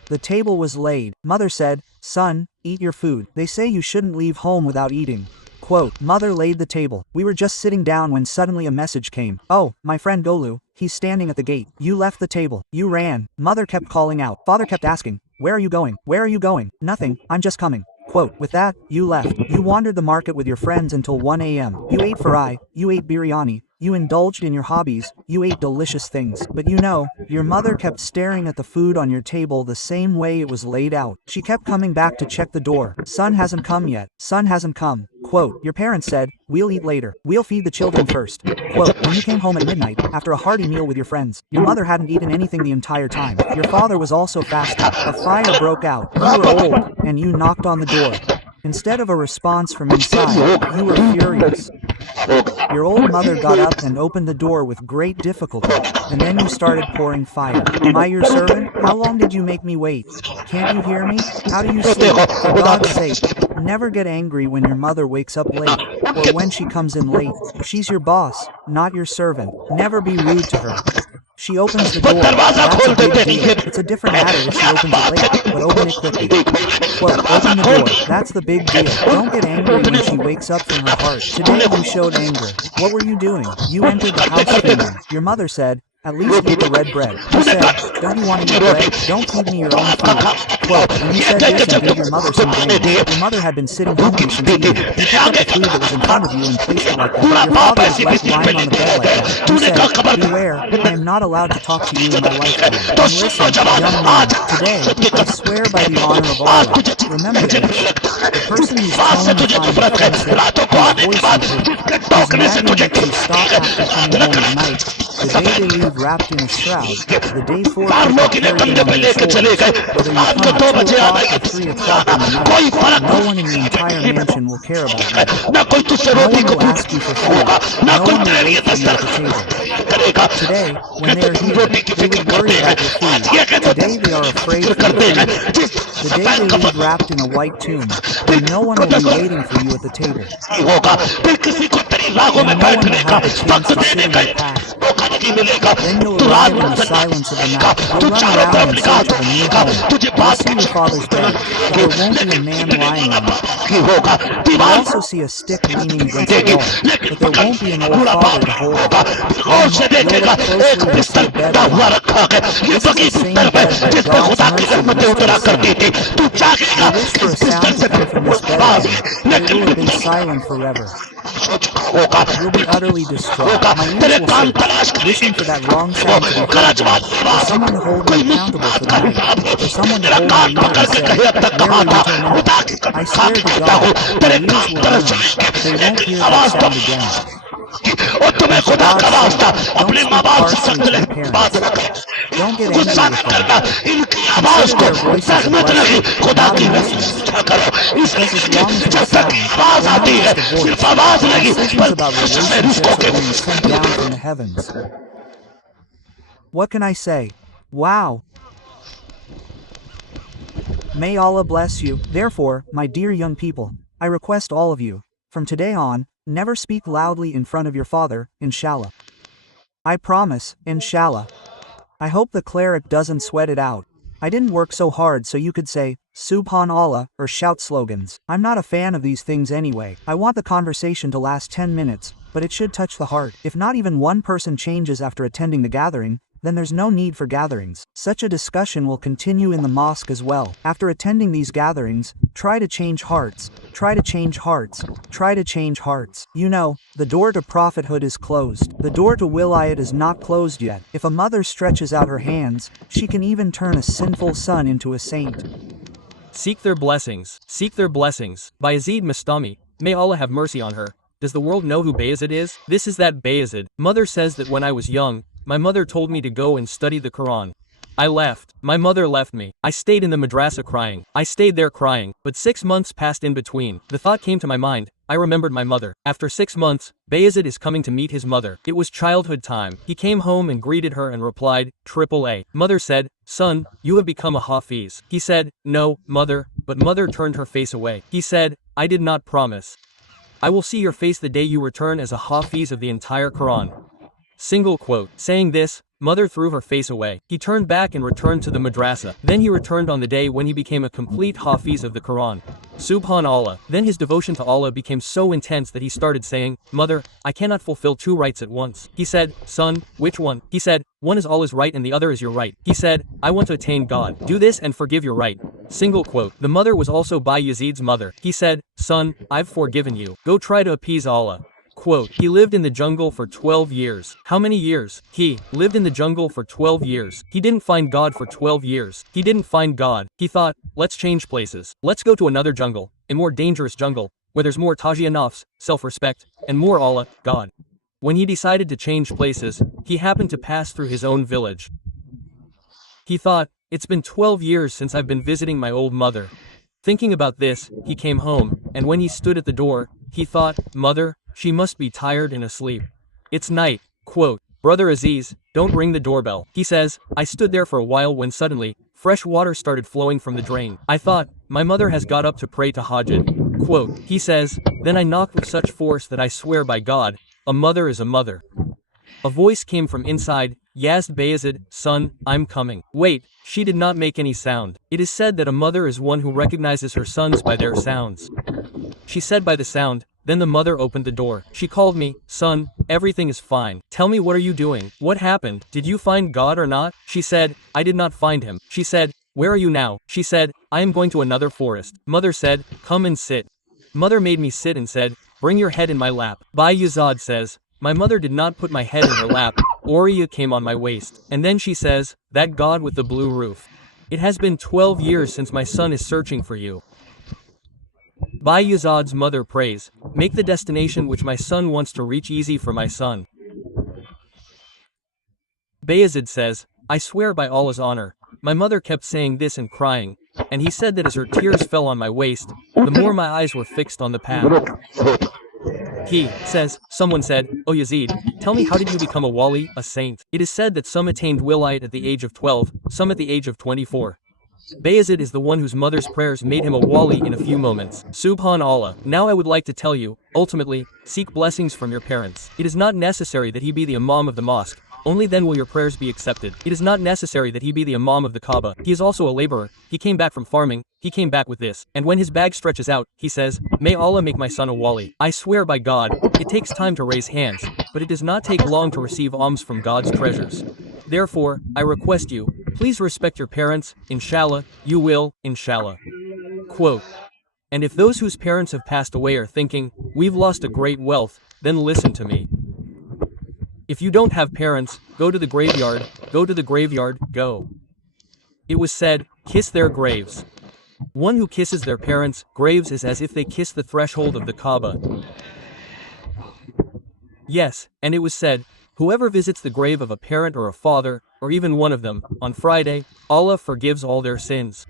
The table was laid. Mother said, "Son, eat your food. They say you shouldn't leave home without eating." Quote. Mother laid the table. We were just sitting down when suddenly a message came. "Oh, my friend Golu, he's standing at the gate." You left the table. You ran. Mother kept calling out. Father kept asking, "Where are you going? Where are you going?" "Nothing, I'm just coming." Quote. With that, you left. You wandered the market with your friends until 1 a.m. You ate farai, you ate biryani, you indulged in your hobbies, you ate delicious things. But you know, your mother kept staring at the food on your table the same way it was laid out. She kept coming back to check the door. "Son hasn't come yet. Son hasn't come." Quote. Your parents said, "We'll eat later. We'll feed the children first." Quote. When you came home at midnight, after a hearty meal with your friends, your mother hadn't eaten anything the entire time. Your father was also fasting. A fire broke out. You were old, and you knocked on the door. Instead of a response from inside, you were furious. Your old mother got up and opened the door with great difficulty, and then you started pouring fire. "Am I your servant? How long did you make me wait? Can't you hear me? How do you sleep? For God's sake, never get angry when your mother wakes up late, or when she comes in late. She's your boss, not your servant. Never be rude to her. She opens the door. That's a big deal. It's a different matter if she opens it late, but open it quickly." Quote. Open the door. That's the big deal. Don't get angry when she wakes up from her heart. Today you showed anger. What were you doing? You entered the house screaming. Your mother said, At least eat the red bread. He said, don't you want to eat bread? Don't feed me your own food. Quote, when he said this and gave your mother some grain, your mother had been sitting hungry since eating. You picked up the food that was in front of you and placed it like that. Your father was left lying on the bed like that. He said, beware, I am not allowed to talk to you in my lifetime. And listen, young man, today, I swear by the honor of Allah, remember this. The person whose tone you find offensive, whose voice you hate, whose nagging makes you stop after coming home at night, the day they leave wrapped in a shroud, the day four people carry them on their shoulders, whether you come at 2 o'clock or 3 o'clock in the night, no one in the entire mansion will care about you. No one will ask you for food. No one will wait for you at the table. Today, when they are here, they would worry about your food. Today they are afraid for your food. The day they leave wrapped in a white tomb, when no one will be waiting for you at the table. And no one will have the chance to sit in your path. Then you'll arrive in the silence of the night. You'll run around in search of a new home. You'll see your father's bed, but there won't be a man lying on it. You'll also see a stick leaning against the wall, but there won't be an old father to hold it. Then you'll look closely and see a bed alive. This is the same bed where God's mercy was to descend. You wish for a sound to come from this bed again, but it will have been silent forever. You'll be utterly distraught. My ears will search, wishing for that wrong sound to be heard again, for someone to hold me accountable for the night, for someone to hold me near and say, where are you till now? I swear to God, my ears will learn, they won't hear that sound again. And for God's sake, don't speak harshly to your parents. Don't get angry with them. Consider their voices a blessing, not a nuisance. Because as long as they sound, they're not just a voice. Decisions about relationships are being sent down from the heavens. What can I say? Wow! May Allah bless you. Therefore, my dear young people, I request all of you, from today on, never speak loudly in front of your father, inshallah. I promise, inshallah. I hope the cleric doesn't sweat it out. I didn't work so hard so you could say, Subhanallah, or shout slogans. I'm not a fan of these things anyway. I want the conversation to last 10 minutes, but it should touch the heart. If not even one person changes after attending the gathering, then there's no need for gatherings. Such a discussion will continue in the mosque as well. After attending these gatherings, try to change hearts. Try to change hearts. Try to change hearts. You know, the door to prophethood is closed. The door to wilayat is not closed yet. If a mother stretches out her hands, she can even turn a sinful son into a saint. Seek their blessings. Seek their blessings. By Yazid Mastami. May Allah have mercy on her. Does the world know who Bayezid is? This is that Bayezid. Mother says that when I was young, my mother told me to go and study the Quran. I left. My mother left me. I stayed in the madrasa crying. I stayed there crying, but 6 months passed in between. The thought came to my mind. I remembered my mother. After 6 months, Bayezid is coming to meet his mother. It was childhood time. He came home and greeted her and replied, AAA. Mother said, son, you have become a hafiz. He said, no, mother, but mother turned her face away. He said, I did not promise. I will see your face the day you return as a hafiz of the entire Quran. Single quote. Saying this, mother threw her face away. He turned back and returned to the madrasa. Then he returned on the day when he became a complete hafiz of the Quran. Subhanallah. Then his devotion to Allah became so intense that he started saying, Mother, I cannot fulfill 2 rights at once. He said, son, which one? He said, one is Allah's right and the other is your right. He said, I want to attain God. Do this and forgive your right. Single quote. The mother was also by Yazid's mother. He said, son, I've forgiven you. Go try to appease Allah. Quote, he lived in the jungle for 12 years. How many years? He lived in the jungle for 12 years. He didn't find God for 12 years. He didn't find God. He thought, let's change places. Let's go to another jungle, a more dangerous jungle, where there's more tajia nafs, self-respect, and more Allah, God. When he decided to change places, he happened to pass through his own village. He thought, it's been 12 years since I've been visiting my old mother. Thinking about this, he came home, and when he stood at the door, he thought, mother, she must be tired and asleep. It's night. Quote, Brother Aziz, don't ring the doorbell. He says, I stood there for a while when suddenly, fresh water started flowing from the drain. I thought, my mother has got up to pray to Hajjat. Quote, he says, then I knocked with such force that I swear by God, a mother is a mother. A voice came from inside, Yazd Bayezid, son, I'm coming. Wait, she did not make any sound. It is said that a mother is one who recognizes her sons by their sounds. She said by the sound, Then the mother opened the door. She called me, "Son, everything is fine. Tell me, what are you doing? What happened? Did you find God or not?" She said, "I did not find him." She said, "Where are you now?" She said, "I am going to another forest." Mother said, "Come and sit." Mother made me sit and said, "Bring your head in my lap." Yazad says, "My mother did not put my head in her lap. Oriya came on my waist." And then she says, "That God with the blue roof. It has been 12 years since my son is searching for you." Yazad's mother prays, "Make the destination which my son wants to reach easy for my son." Bayazid says, "I swear by Allah's honor." My mother kept saying this and crying, and he said that as her tears fell on my waist, the more my eyes were fixed on the path. He says, someone said, "O Yazid, tell me, how did you become a wali, a saint?" It is said that some attained wilayat at the age of 12, some at the age of 24. Bayazid is the one whose mother's prayers made him a wali in a few moments. Subhanallah. Now I would like to tell you, ultimately, seek blessings from your parents. It is not necessary that he be the imam of the mosque. Only then will your prayers be accepted. It is not necessary that he be the imam of the Kaaba. He is also a laborer. He came back from farming. He came back with this. And when his bag stretches out, he says, "May Allah make my son a wali." I swear by God, it takes time to raise hands, but it does not take long to receive alms from God's treasures. Therefore, I request you, please respect your parents. Inshallah, you will, inshallah. Quote. And if those whose parents have passed away are thinking, "We've lost a great wealth," then listen to me. If you don't have parents, go to the graveyard, go to the graveyard, go. It was said, kiss their graves. One who kisses their parents' graves is as if they kiss the threshold of the Kaaba. Yes, and it was said, whoever visits the grave of a parent or a father, or even one of them, on Friday, Allah forgives all their sins.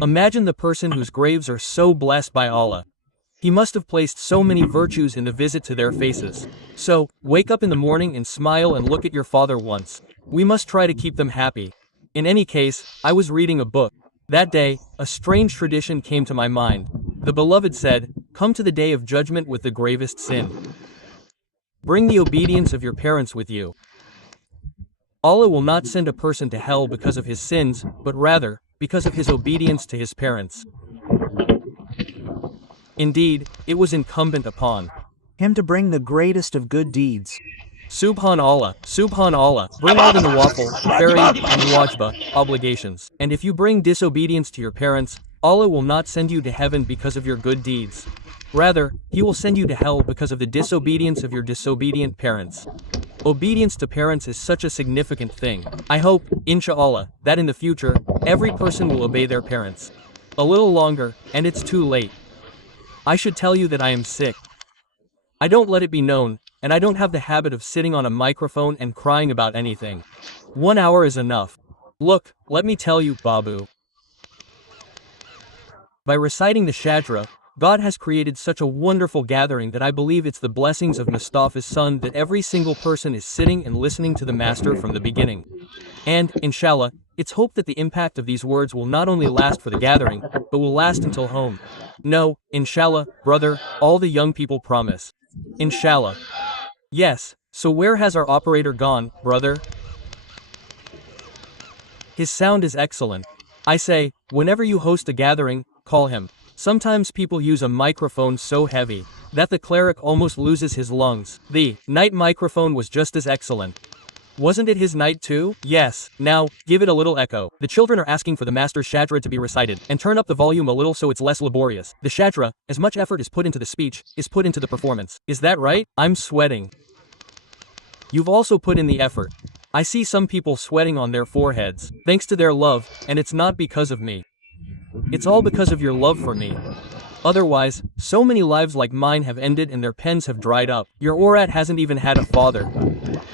Imagine the person whose graves are so blessed by Allah. He must have placed so many virtues in the visit to their faces. So, wake up in the morning and smile and look at your father once. We must try to keep them happy. In any case, I was reading a book. That day, a strange tradition came to my mind. The beloved said, "Come to the day of judgment with the gravest sin. Bring the obedience of your parents with you." Allah will not send a person to hell because of his sins, but rather, because of his obedience to his parents. Indeed, it was incumbent upon him to bring the greatest of good deeds. Subhanallah, Subhanallah, bring all the nawafil, farid, and wajba, obligations. And if you bring disobedience to your parents, Allah will not send you to heaven because of your good deeds. Rather, He will send you to hell because of the disobedience of your disobedient parents. Obedience to parents is such a significant thing. I hope, inshallah, that in the future, every person will obey their parents. A little longer, and it's too late. I should tell you that I am sick. I don't let it be known, and I don't have the habit of sitting on a microphone and crying about anything. 1 hour is enough. Look, let me tell you, Babu. By reciting the Shajra, God has created such a wonderful gathering that I believe it's the blessings of Mustafa's son that every single person is sitting and listening to the Master from the beginning. And, inshallah, it's hoped that the impact of these words will not only last for the gathering, but will last until home. No, inshallah, brother, all the young people promise. Inshallah. Yes, so where has our operator gone, brother? His sound is excellent. I say, whenever you host a gathering, call him. Sometimes people use a microphone so heavy that the cleric almost loses his lungs. The night microphone was just as excellent. Wasn't it his night too? Yes. Now, give it a little echo. The children are asking for the Master's Shajra to be recited, and turn up the volume a little so it's less laborious. The Shajra, as much effort is put into the speech, is put into the performance. Is that right? I'm sweating. You've also put in the effort. I see some people sweating on their foreheads, thanks to their love, and it's not because of me. It's all because of your love for me. Otherwise, so many lives like mine have ended and their pens have dried up. Your Orat hasn't even had a father.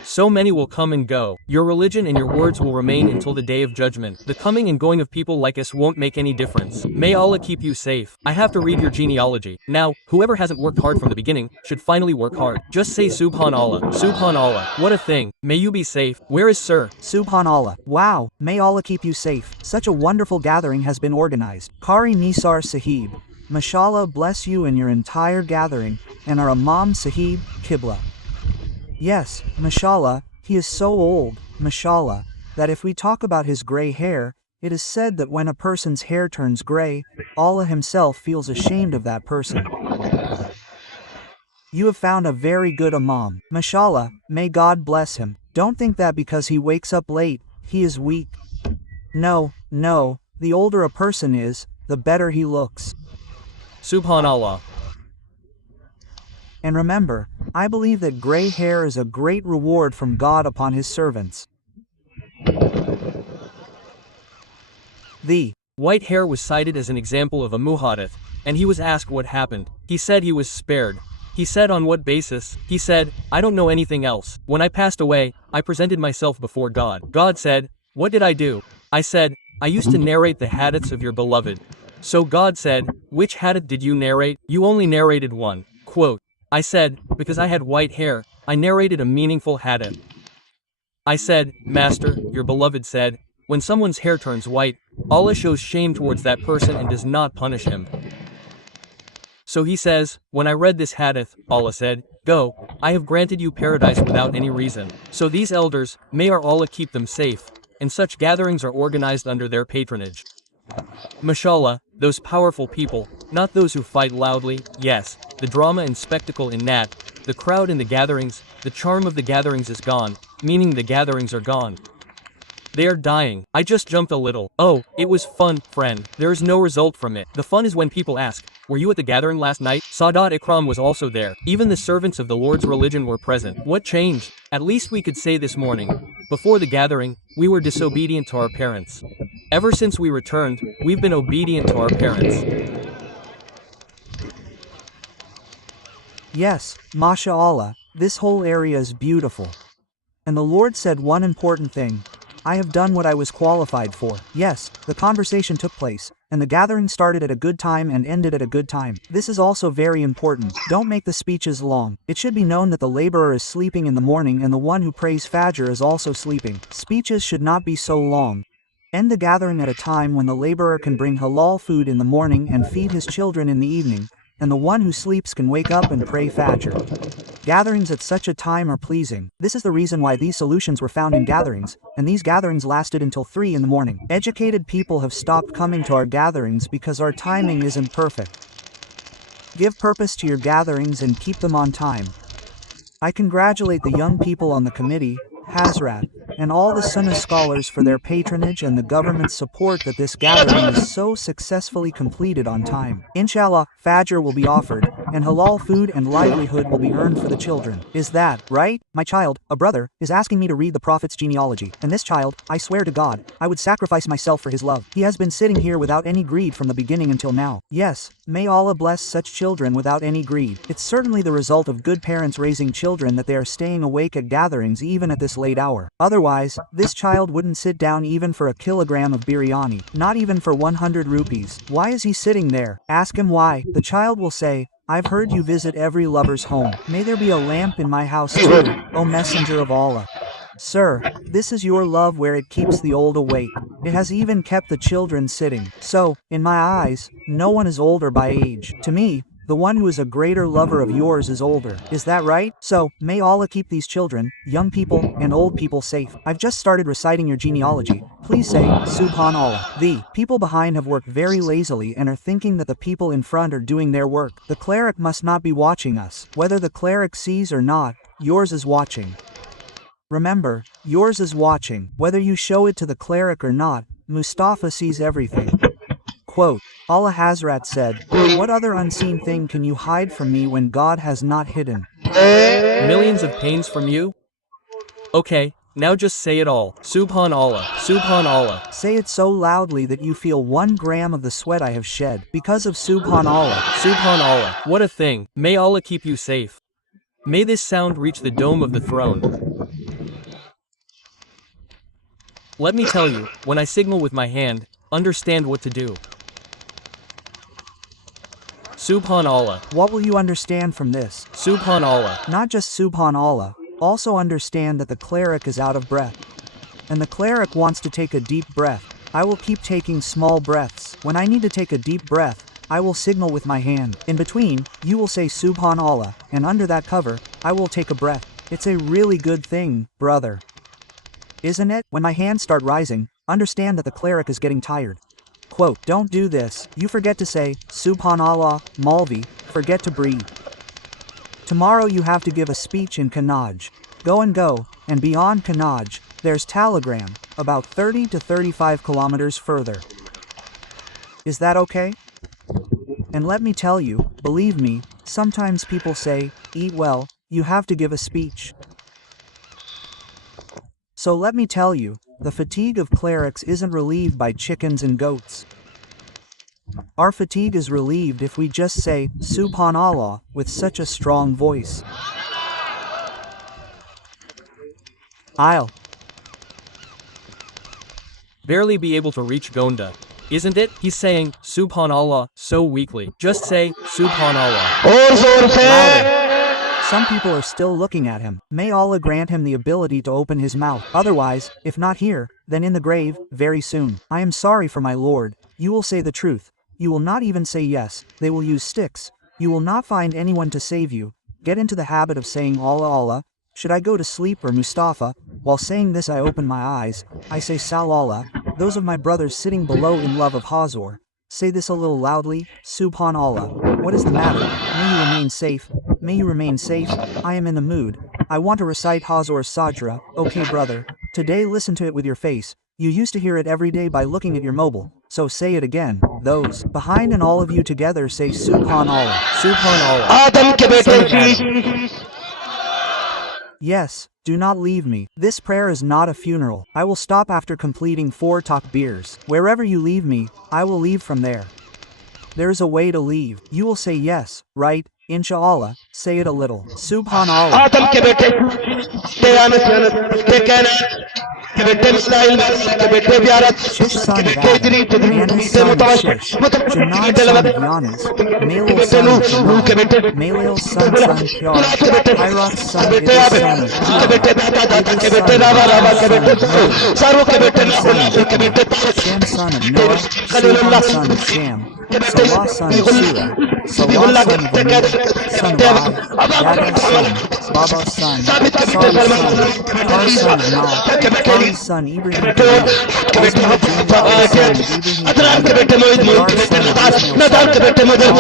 So many will come and go. Your religion and your words will remain until the day of judgment. The coming and going of people like us won't make any difference. May Allah keep you safe. I have to read your genealogy. Now, whoever hasn't worked hard from the beginning, should finally work hard. Just say Subhanallah. Subhanallah. What a thing. May you be safe. Where is Sir? Subhanallah. Wow, may Allah keep you safe. Such a wonderful gathering has been organized. Qari Nisar Sahib. Mashallah bless you and your entire gathering, and our Imam Sahib, Qibla. Yes, mashallah, he is so old, mashallah, that if we talk about his gray hair, it is said that when a person's hair turns gray, Allah himself feels ashamed of that person. You have found a very good imam. Mashallah, may God bless him. Don't think that because he wakes up late, he is weak. No, the older a person is, the better he looks. Subhanallah. And remember, I believe that gray hair is a great reward from God upon his servants. The White hair was cited as an example of a muhadith, and he was asked what happened. He said he was spared. He said on what basis? He said, I don't know anything else. When I passed away, I presented myself before God. God said, what did I do? I said, I used to narrate the hadiths of your beloved. So God said, which hadith did you narrate? You only narrated one. Quote, I said, because I had white hair, I narrated a meaningful hadith. I said, Master, your beloved said, when someone's hair turns white, Allah shows shame towards that person and does not punish him. So he says, when I read this hadith, Allah said, go, I have granted you paradise without any reason. So these elders, may our Allah keep them safe, and such gatherings are organized under their patronage. Mashallah, those powerful people, not those who fight loudly, yes, the drama and spectacle in that, the crowd in the gatherings, the charm of the gatherings is gone, meaning the gatherings are gone. They are dying. I just jumped a little. Oh, it was fun, friend. There is no result from it. The fun is when people ask, were you at the gathering last night? Sadat Ikram was also there. Even the servants of the Lord's religion were present. What changed? At least we could say this morning. Before the gathering, we were disobedient to our parents. Ever since we returned, we've been obedient to our parents. Yes, mashallah, this whole area is beautiful. And the Lord said one important thing. I have done what I was qualified for. Yes, the conversation took place, and the gathering started at a good time and ended at a good time. This is also very important. Don't make the speeches long. It should be known that the laborer is sleeping in the morning and the one who prays Fajr is also sleeping. Speeches should not be so long. End the gathering at a time when the laborer can bring halal food in the morning and feed his children in the evening, and the one who sleeps can wake up and pray Fajr. Gatherings at such a time are pleasing. This is the reason why these solutions were found in gatherings, and these gatherings lasted until 3 in the morning. Educated people have stopped coming to our gatherings because our timing isn't perfect. Give purpose to your gatherings and keep them on time. I congratulate the young people on the committee, Hazrat, and all the Sunnah scholars for their patronage and the government's support that this gathering is so successfully completed on time. Inshallah, Fajr will be offered, and halal food and livelihood will be earned for the children. Is that right? My child, a brother, is asking me to read the Prophet's genealogy, and this child, I swear to God, I would sacrifice myself for his love. He has been sitting here without any greed from the beginning until now. Yes, may Allah bless such children without any greed. It's certainly the result of good parents raising children that they are staying awake at gatherings even at this late hour. Otherwise, this child wouldn't sit down even for a kilogram of biryani, not even for 100 rupees. Why is he sitting there? Ask him why. The child will say, I've heard you visit every lover's home. May there be a lamp in my house too, O Messenger of Allah. Sir, this is your love where it keeps the old awake. It has even kept the children sitting. So, in my eyes, no one is older by age. To me, the one who is a greater lover of yours is older. Is that right? So, may Allah keep these children, young people, and old people safe. I've just started reciting your genealogy. Please say, Subhanallah. The people behind have worked very lazily and are thinking that the people in front are doing their work. The cleric must not be watching us. Whether the cleric sees or not, yours is watching. Remember, yours is watching. Whether you show it to the cleric or not, Mustafa sees everything. Quote, Allah Hazrat said, what other unseen thing can you hide from me when God has not hidden? Millions of pains from you? Okay, now just say it all. Subhanallah, Subhanallah. Say it so loudly that you feel 1 gram of the sweat I have shed. Because of Subhanallah. Subhanallah, what a thing. May Allah keep you safe. May this sound reach the dome of the throne. Let me tell you, when I signal with my hand, understand what to do. Subhanallah. What will you understand from this? Subhanallah. Not just Subhanallah, also understand that the cleric is out of breath. And the cleric wants to take a deep breath. I will keep taking small breaths. When I need to take a deep breath, I will signal with my hand. In between, you will say Subhanallah, and under that cover, I will take a breath. It's a really good thing, brother. Isn't it? When my hands start rising, understand that the cleric is getting tired. Quote, don't do this. You forget to say, Subhanallah, Malvi, forget to breathe. Tomorrow you have to give a speech in Kannauj. Go, and beyond Kannauj, there's Telegram, about 30 to 35 kilometers further. Is that okay? And let me tell you, believe me, sometimes people say, eat well, you have to give a speech. So let me tell you, the fatigue of clerics isn't relieved by chickens and goats. Our fatigue is relieved if we just say, Subhanallah, with such a strong voice. I'll barely be able to reach Gonda. Isn't it? He's saying, Subhanallah, so weakly. Just say, Subhanallah. louder. Some people are still looking at him. May Allah grant him the ability to open his mouth. Otherwise, if not here, then in the grave, very soon. I am sorry for my Lord. You will say the truth. You will not even say yes. They will use sticks. You will not find anyone to save you. Get into the habit of saying Allah Allah. Should I go to sleep or Mustafa? While saying this I open my eyes. I say Salallah. Those of my brothers sitting below in love of Hazor. Say this a little loudly. Subhanallah. What is the matter? May you remain safe. May you remain safe. I am in the mood. I want to recite Hazor's Sajra. Okay brother. Today listen to it with your face. You used to hear it every day by looking at your mobile. So say it again. Those behind and all of you together say Subhanallah. Subhanallah. Yes, do not leave me. This prayer is not a funeral. I will stop after completing 4 takbirs. Wherever you leave me, I will leave from there. There is a way to leave. You will say yes, right? Inshallah, say it a little. Subhanallah. Shish son of Adam, Yanis son of Shish, Janan son of Yanis, Malil son of Janan, Malil son Pyar, Hirak son Idris son of Pyar, Idris son of Noah, Shem son of Noah, Suhan son of Shem, Salah son of Surah, Salah son of Amir, son of Ad, Dada son, Baba son, Sari son, Kar son of Nah, Kari son Ibrahim Karim, Ismail son Ibrahim Karim, Dar son of Ismail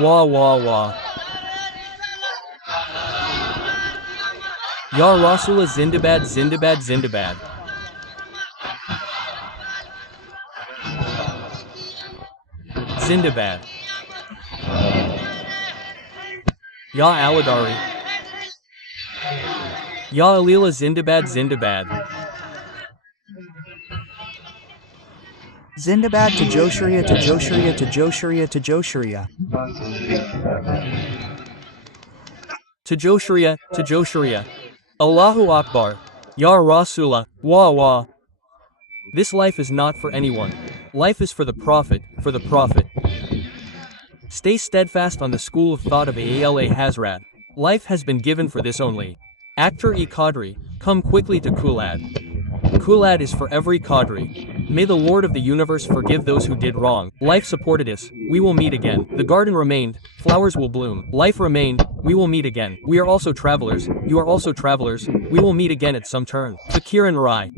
Wah wah wah. Ya Rasulullah Zindabad Zindabad Zindabad. Zindabad. Ya Aladari. Ya Alila Zindabad Zindabad. Zindabad to Joshuria to Joshuria to Joshuria to Joshuria. To Joshuria, to Joshuria. Allahu Akbar. Ya Rasulullah, wah wah. This life is not for anyone. Life is for the Prophet, for the Prophet. Stay steadfast on the school of thought of Ala Hazrat. Life has been given for this only. Actor-e Qadri, come quickly to Kulad. Kulad is for every Qadri. May the Lord of the universe forgive those who did wrong. Life supported us, we will meet again. The garden remained, flowers will bloom. Life remained, we will meet again. We are also travelers, you are also travelers, we will meet again at some turn. Takrir and Rai.